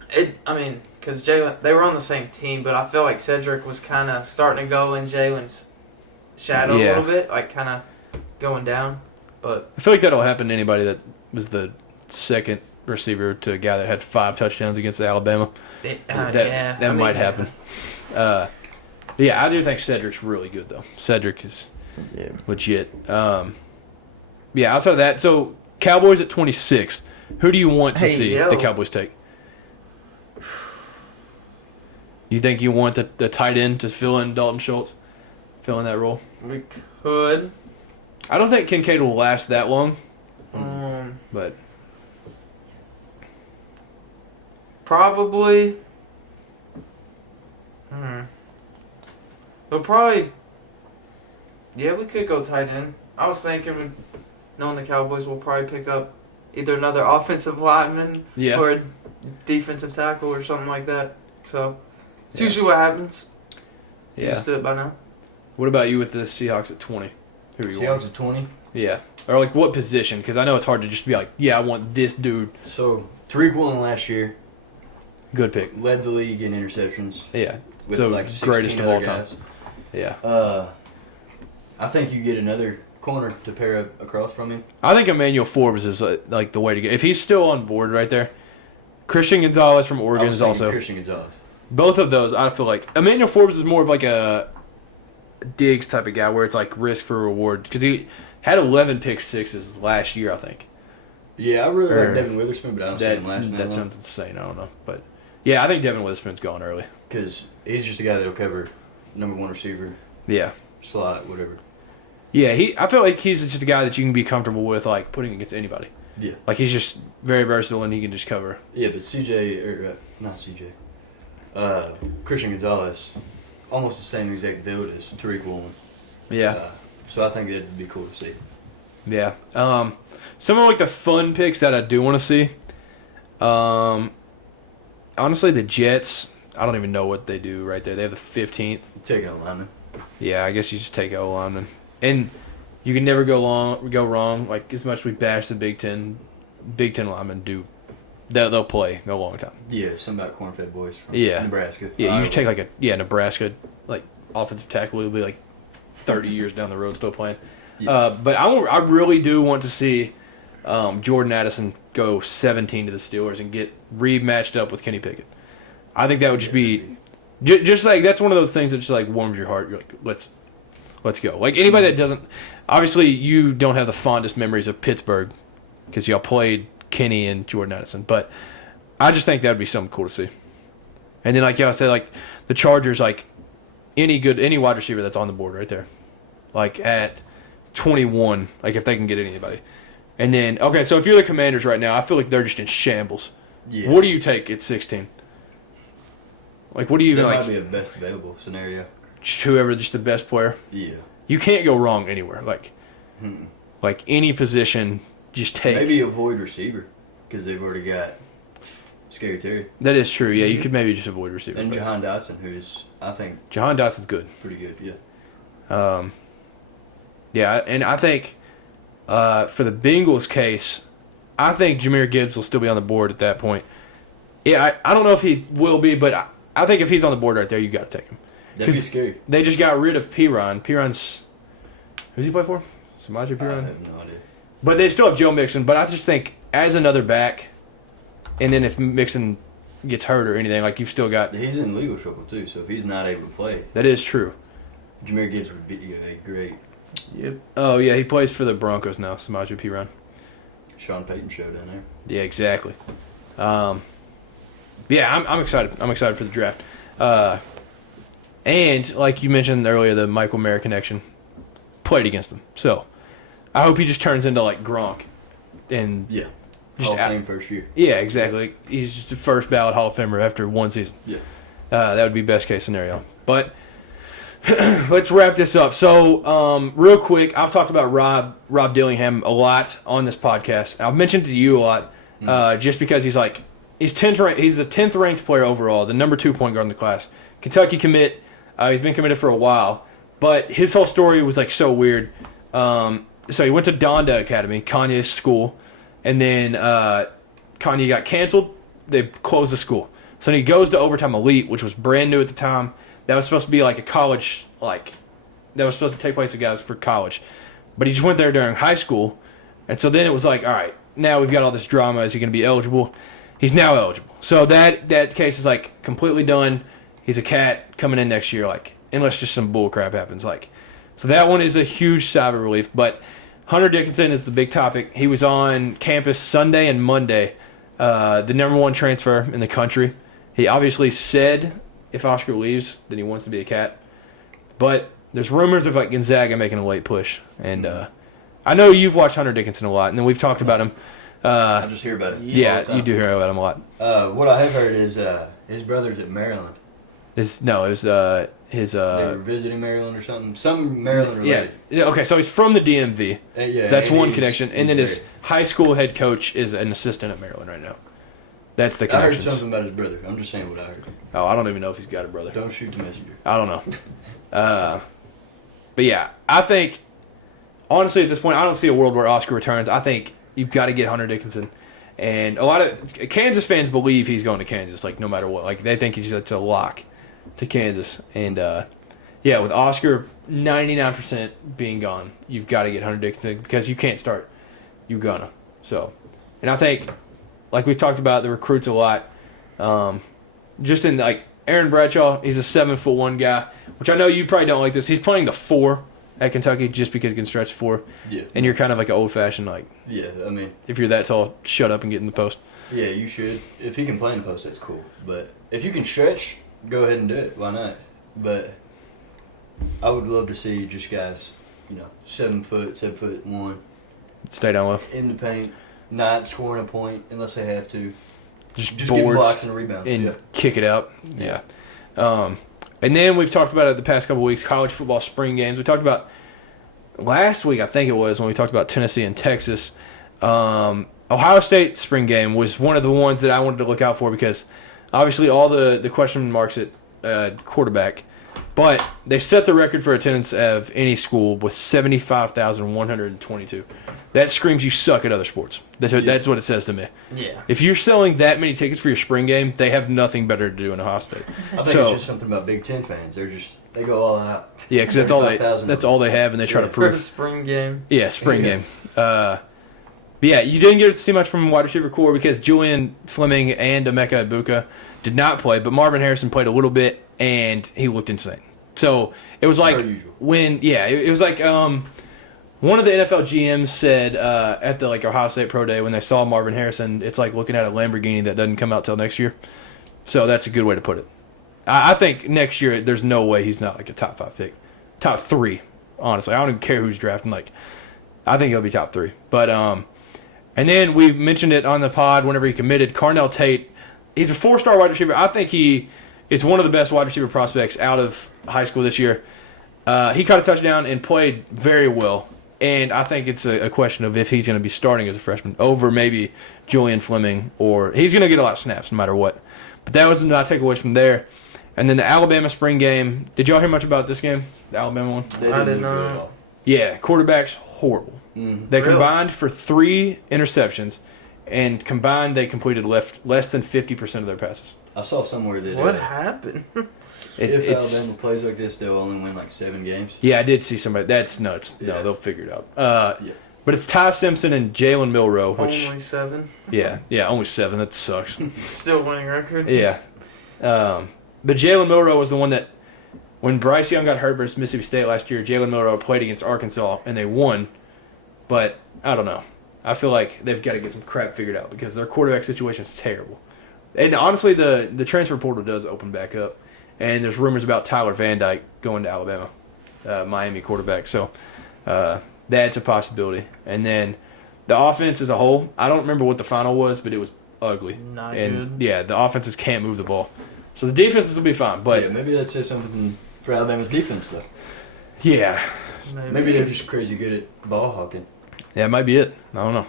because Jalen, they were on the same team, but I feel like Cedric was kind of starting to go in Jalen's shadow Yeah. a little bit, like kind of going down. But I feel like that'll happen to anybody that was the second receiver to a guy that had 5 touchdowns against Alabama. That might happen. Yeah, I do think Cedric's really good though. Cedric is legit. Yeah, outside of that, so Cowboys at 26. Who do you want to see the Cowboys take? You think you want the tight end to fill in Dalton Schultz? Fill in that role? We could. I don't think Kincaid will last that long. But probably. But probably. Yeah, we could go tight end. I was thinking, knowing the Cowboys will probably pick up either another offensive lineman or a defensive tackle or something like that. So it's usually what happens. Yeah. Used to it by now. What about you with the Seahawks at 20? Who are you Seahawks at 20? Yeah. Or like what position? Because I know it's hard to just be like, yeah, I want this dude. So Tariq Woolen last year Good pick. led the league in interceptions. Yeah. With So like greatest of all time. guys. Yeah. I think you get another corner to pair up across from him. I think Emmanuel Forbes is like the way to go. If he's still on board right there, Christian Gonzalez from Oregon is also. Christian Gonzalez. Both of those, I feel like Emmanuel Forbes is more of like a Diggs type of guy where it's like risk for reward because he had 11 pick sixes last year, I think. Yeah, I really like Devin Witherspoon, but I don't see him lasting that sounds insane. I don't know, but yeah, I think Devin Witherspoon's gone early because he's just a guy that'll cover number 1 receiver, Yeah, slot, whatever. yeah. I feel like he's just a guy that you can be comfortable with, like putting against anybody. Yeah, Like he's just very versatile and he can just cover. yeah, but not CJ, Christian Gonzalez, almost the same exact build as Tariq Woolen. Yeah, So I think that'd be cool to see. yeah. Some of like the fun picks that I do want to see. Honestly, the Jets. I don't even know what they do right there. They have the 15th. Taking a lineman. Yeah, I guess you just take O lineman, and you can never go wrong. Like as much as we bash the Big Ten linemen do, they'll play a long time. Yeah, some about corn-fed boys from Nebraska. Yeah, you just take like Nebraska like offensive tackle will be like 30 years down the road still playing. Yeah. But I really do want to see Jordan Addison go 17 to the Steelers and get rematched up with Kenny Pickett. I think that would just be just like that's one of those things that just like warms your heart. You're like, let's go. Like anybody that doesn't, obviously you don't have the fondest memories of Pittsburgh because y'all played Kenny and Jordan Addison, but I just think that would be something cool to see. And then like y'all said, like the Chargers, like any wide receiver that's on the board right there, like at 21, like if they can get anybody. And then okay, so if you're the Commanders right now, I feel like they're just in shambles. Yeah. What do you take at 16? Like, what do you even that like? might be a best available scenario. Just whoever, just the best player. Yeah. You can't go wrong anywhere. Like any position, just take. Maybe avoid receiver because they've already got Scary Terry. That is true. Yeah, you could maybe just avoid receiver. And Jahan Dotson, who's I think Jahan Dotson's good. pretty good. Yeah. Yeah, and I think for the Bengals case, I think Jahmyr Gibbs will still be on the board at that point. Yeah, I don't know if he will be, but I think if he's on the board right there, you got to take him. That'd be scary. They just got rid of Piron. Piron's who's he play for? Samaje Piron. I have no idea. But they still have Joe Mixon. But I just think as another back, and then if Mixon gets hurt or anything, like you've still got. He's in legal trouble too, so if he's not able to play, That is true. Jahmyr Gibbs would be a great Yep. Oh yeah, he plays for the Broncos now. Samaje Piron. Sean Payton show down there. Yeah, exactly. Yeah, I'm excited. I'm excited for the draft. And like you mentioned earlier, the Michael Mayer connection played against him. So I hope he just turns into like Gronk, and Yeah. just Hall of Fame first year. yeah, exactly. He's just the first ballot Hall of Famer after one season. Yeah. That would be best case scenario. But let's wrap this up. So real quick, I've talked about Rob Dillingham a lot on this podcast. I've mentioned it to you a lot, just because he's the 10th ranked player overall, the number 2 point guard in the class. Kentucky commit. He's been committed for a while, but his whole story was like so weird. So he went to Donda Academy, Kanye's school, and then Kanye got canceled. They closed the school. So then he goes to Overtime Elite, which was brand new at the time. That was supposed to be like a college, that was supposed to take place with guys for college. but he just went there during high school. And so then it was like, all right, now we've got all this drama. Is he going to be eligible? He's now eligible. So that case is like completely done. He's a cat coming in next year, like, unless just some bull crap happens. Like, so that one is a huge sigh of relief. But Hunter Dickinson is the big topic. He was on campus Sunday and Monday, the #1 transfer in the country. He obviously said if Oscar leaves, then he wants to be a cat. But there's rumors of like Gonzaga making a late push. And I know you've watched Hunter Dickinson a lot, and then we've talked about him. I just hear about it. Yeah, you do hear about him a lot. What I have heard is his brother's at Maryland. It was his. They were visiting Maryland or something. Something Maryland related. Yeah. Okay, so he's from the DMV. Yeah, so that's one he's- connection. And then his high school head coach is an assistant at Maryland right now. That's the I heard connection. something about his brother. I'm just saying what I heard. Oh, I don't even know if he's got a brother. Don't shoot the messenger. I don't know. But yeah, I think, honestly, at this point, I don't see a world where Oscar returns. I think you've got to get Hunter Dickinson. And a lot of Kansas fans believe he's going to Kansas, like, no matter what. Like, they think he's such a lock to Kansas. And, yeah, with Oscar 99% being gone, you've got to get Hunter Dickinson because you can't start Ugonna. So, and I think, like we've talked about the recruits a lot, just in, like, Aaron Bradshaw, he's a 7'1" guy, which I know you probably don't like this. He's playing the 4 at Kentucky just because he can stretch 4. Yeah. And you're kind of like an old-fashioned, like, Yeah, I mean, if you're that tall, shut up and get in the post. yeah, you should. If he can play in the post, that's cool. But if you can stretch, go ahead and do it. Why not? But I would love to see just guys, 7 foot, 7'1", Stay down low. in the paint, not scoring a point unless they have to. Just getting boards blocks and rebounds. and Yeah. kick it out. Yeah. And then we've talked about it the past couple weeks, college football spring games. We talked about last week, I think it was, when we talked about Tennessee and Texas. Ohio State spring game was one of the ones that I wanted to look out for because obviously all the question marks at quarterback. But they set the record for attendance of any school with 75,122. That screams you suck at other sports. That's what it says to me. Yeah. If you're selling that many tickets for your spring game, they have nothing better to do in Ohio State. I think it's just something about Big Ten fans. They go all out. Yeah, because that's all they have, and they try to For prove. the spring game. Yeah, spring game. But yeah, you didn't get to see much from wide receiver core because Julian Fleming and Emeka Ibuka did not play, but Marvin Harrison played a little bit, and he looked insane. So it was like it was like one of the NFL GMs said at the Ohio State Pro Day when they saw Marvin Harrison, it's like looking at a Lamborghini that doesn't come out till next year. So that's a good way to put it. I think next year there's no way he's not like a top 5 pick, top 3. Honestly, I don't even care who's drafting. Like, I think he'll be top 3. But and then we mentioned it on the pod whenever he committed. Carnell Tate, he's a 4-star wide receiver. I think he is one of the best wide receiver prospects out of high school this year. He caught a touchdown and played very well. And I think it's a question of if he's going to be starting as a freshman over maybe Julian Fleming, or he's going to get a lot of snaps no matter what. But that was my takeaways from there. And then the Alabama spring game. Did y'all hear much about this game? The Alabama one? I didn't know. Yeah, quarterback's horrible. Mm-hmm. They combined for 3 interceptions, and combined they completed less than 50% of their passes. I saw somewhere that What happened? if Alabama plays like this, they'll only win 7 games. Yeah, I did see somebody. That's nuts. Yeah. No, they'll figure it out. Yeah. But it's Ty Simpson and Jalen Milroe, which Only 7. yeah, only 7. That sucks. Still winning record. Yeah. But Jalen Milroe was the one that, when Bryce Young got hurt versus Mississippi State last year, Jalen Milroe played against Arkansas, and they won. But I don't know. I feel like they've got to get some crap figured out because their quarterback situation is terrible. And honestly, the transfer portal does open back up. And there's rumors about Tyler Van Dyke going to Alabama, Miami quarterback. So that's a possibility. And then the offense as a whole, I don't remember what the final was, but it was ugly. Not and good. yeah, the offenses can't move the ball. So the defenses will be fine. But yeah, maybe that says something for Alabama's defense, though. yeah, Maybe they're just crazy good at ball hawking. that might be it. I don't know.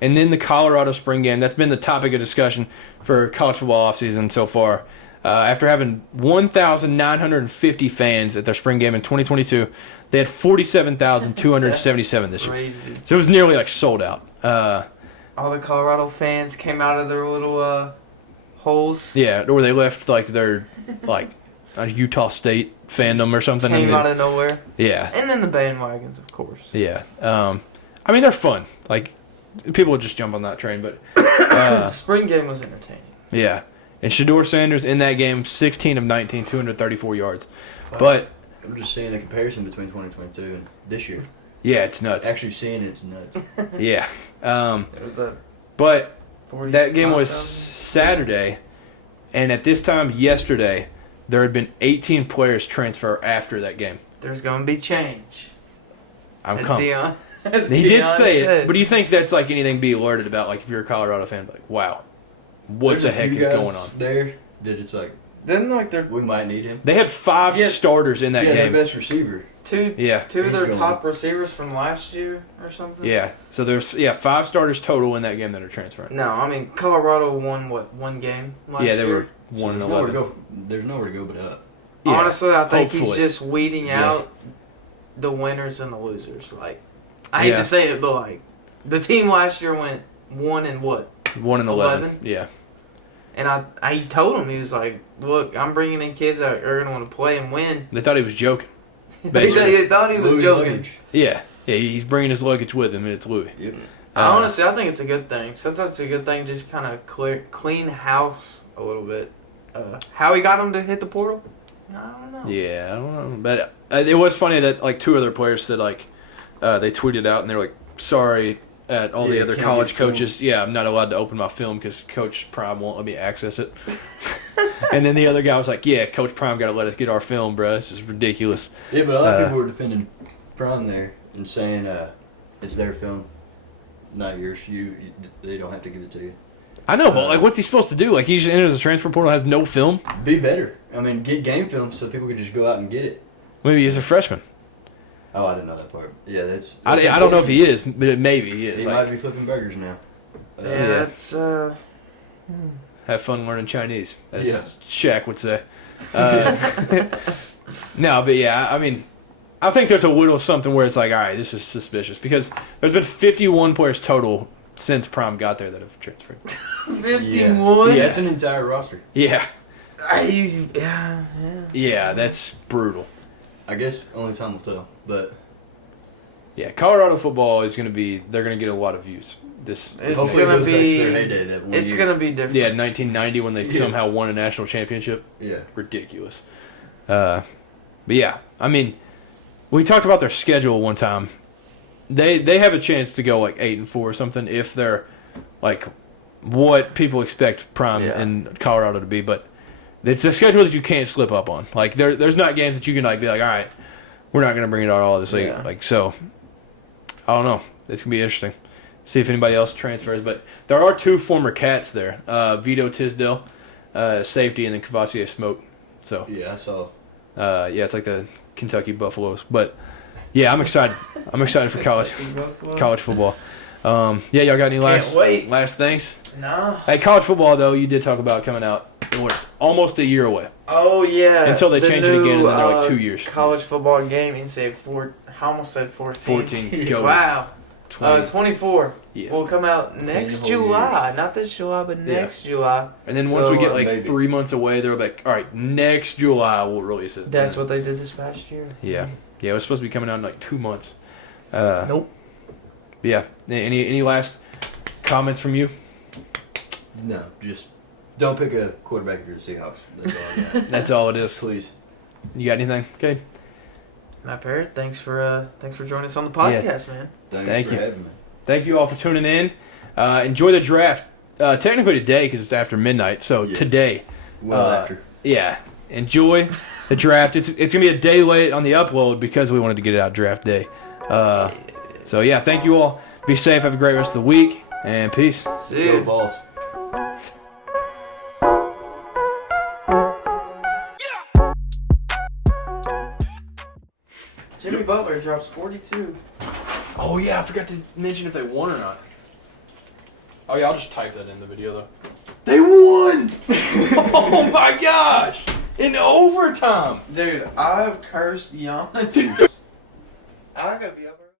And then the Colorado spring game, that's been the topic of discussion for college football offseason so far. After having 1,950 fans at their spring game in 2022, they had 47,277 this year. Crazy. So it was nearly sold out. All the Colorado fans came out of their little holes. Yeah, or they left their a Utah State fandom or something. Came out of nowhere. Yeah. And then the bandwagons, of course. Yeah. I mean, they're fun. Like, people would just jump on that train, but... The spring game was entertaining. Yeah. And Shedeur Sanders in that game, 16 of 19, 234 yards. But... I'm just seeing the comparison between 2022 and this year. Yeah, it's nuts. Actually seeing it's nuts. Yeah. It was but that game was Saturday, and at this time yesterday, there had been 18 players transfer after that game. There's going to be change. I'm coming. He did say it, but do you think that's like anything to be alerted about? Like if you're a Colorado fan, like, wow, what the heck is going on? There, that it's like, then like we might need him. They had 5 starters in that game. Their best receiver. Two of their top receivers from last year or something. Yeah, so there's 5 starters total in that game that are transferring. No, I mean Colorado won one game last year. Yeah, they were 1-11. There's nowhere to go but up. Yeah, honestly, I think he's just weeding out the winners and the losers. Like, I hate to say it, but like the team last year went 1-11. Yeah. And I told him, he was like, look, I'm bringing in kids that are going to want to play and win. They thought he was joking. They thought he was joking. Luggage. Yeah, he's bringing his luggage with him, and it's Louis. Yep. Honestly, I think it's a good thing. Sometimes it's a good thing just kind of clean house a little bit. How he got him to hit the portal? I don't know. Yeah, I don't know. But it was funny that like 2 other players said like they tweeted out and they're like, sorry at all the other college coaches. Yeah, I'm not allowed to open my film because Coach Prime won't let me access it. And then the other guy was like, yeah, Coach Prime got to let us get our film, bro. This is ridiculous. Yeah, but a lot of people were defending Prime there and saying it's their film, not yours. They don't have to give it to you. I know, but like, what's he supposed to do? Like, he just enters the transfer portal, has no film. Be better. I mean, get game film so people can just go out and get it. Maybe he's a freshman. Oh, I didn't know that part. Yeah, that's I don't know if he is, but maybe he is. He might be flipping burgers now. That's have fun learning Chinese, as Shaq would say. No, but yeah, I mean, I think there's a little something where it's like, all right, this is suspicious because there's been 51 players total since Prime got there that have transferred. 51? Yeah, that's an entire roster. Yeah. Yeah. Yeah, that's brutal. I guess only time will tell, but yeah, Colorado football is going to be. They're going to get a lot of views. It's going to be. It's going to be different. Yeah, 1990 when they somehow won a national championship. Yeah, ridiculous. But yeah, I mean, we talked about their schedule one time. They have a chance to go like 8-4 or something if they're like what people expect Prime in Colorado to be, but. It's a schedule that you can't slip up on. Like there's not games that you can like be like, all right, we're not gonna bring it out all this league. Like so, I don't know. It's gonna be interesting. See if anybody else transfers. But there are 2 former Cats there. Vito Tisdale, safety, and then Cavassier Smoke. So yeah, I saw. It's like the Kentucky Buffaloes. But yeah, I'm excited. I'm excited for college football. Y'all got any last things? No. Hey, college football though, you did talk about coming out. Almost a year away. Oh yeah. Until they change it again, and then they're like 2 years. College football game. You say I almost said 14. 14. Go. Wow. 24. Yeah. Will come out next July. Not this July, but next July. And then once we get like 3 months away, they're like, all right, next July we'll release it. That's what they did this past year. Yeah. Yeah, it was supposed to be coming out in like 2 months. Nope. Yeah. Any last comments from you? No, just don't pick a quarterback if you're the Seahawks. That's all I got. That's all it is. Please. You got anything? Okay. Matt Parrott, thanks for joining us on the podcast, man. Thank you for having me. Thank you all for tuning in. Enjoy the draft. Technically today because it's after midnight, so today. Well after. Yeah. Enjoy the draft. It's gonna be a day late on the upload because we wanted to get it out draft day. So yeah, thank you all. Be safe. Have a great rest of the week and peace. See you. Go Vols. Jimmy Butler drops 42. Oh yeah, I forgot to mention if they won or not. Oh yeah, I'll just type that in the video though. They won! Oh my gosh! In overtime! Dude, I've cursed Giannis. I gotta be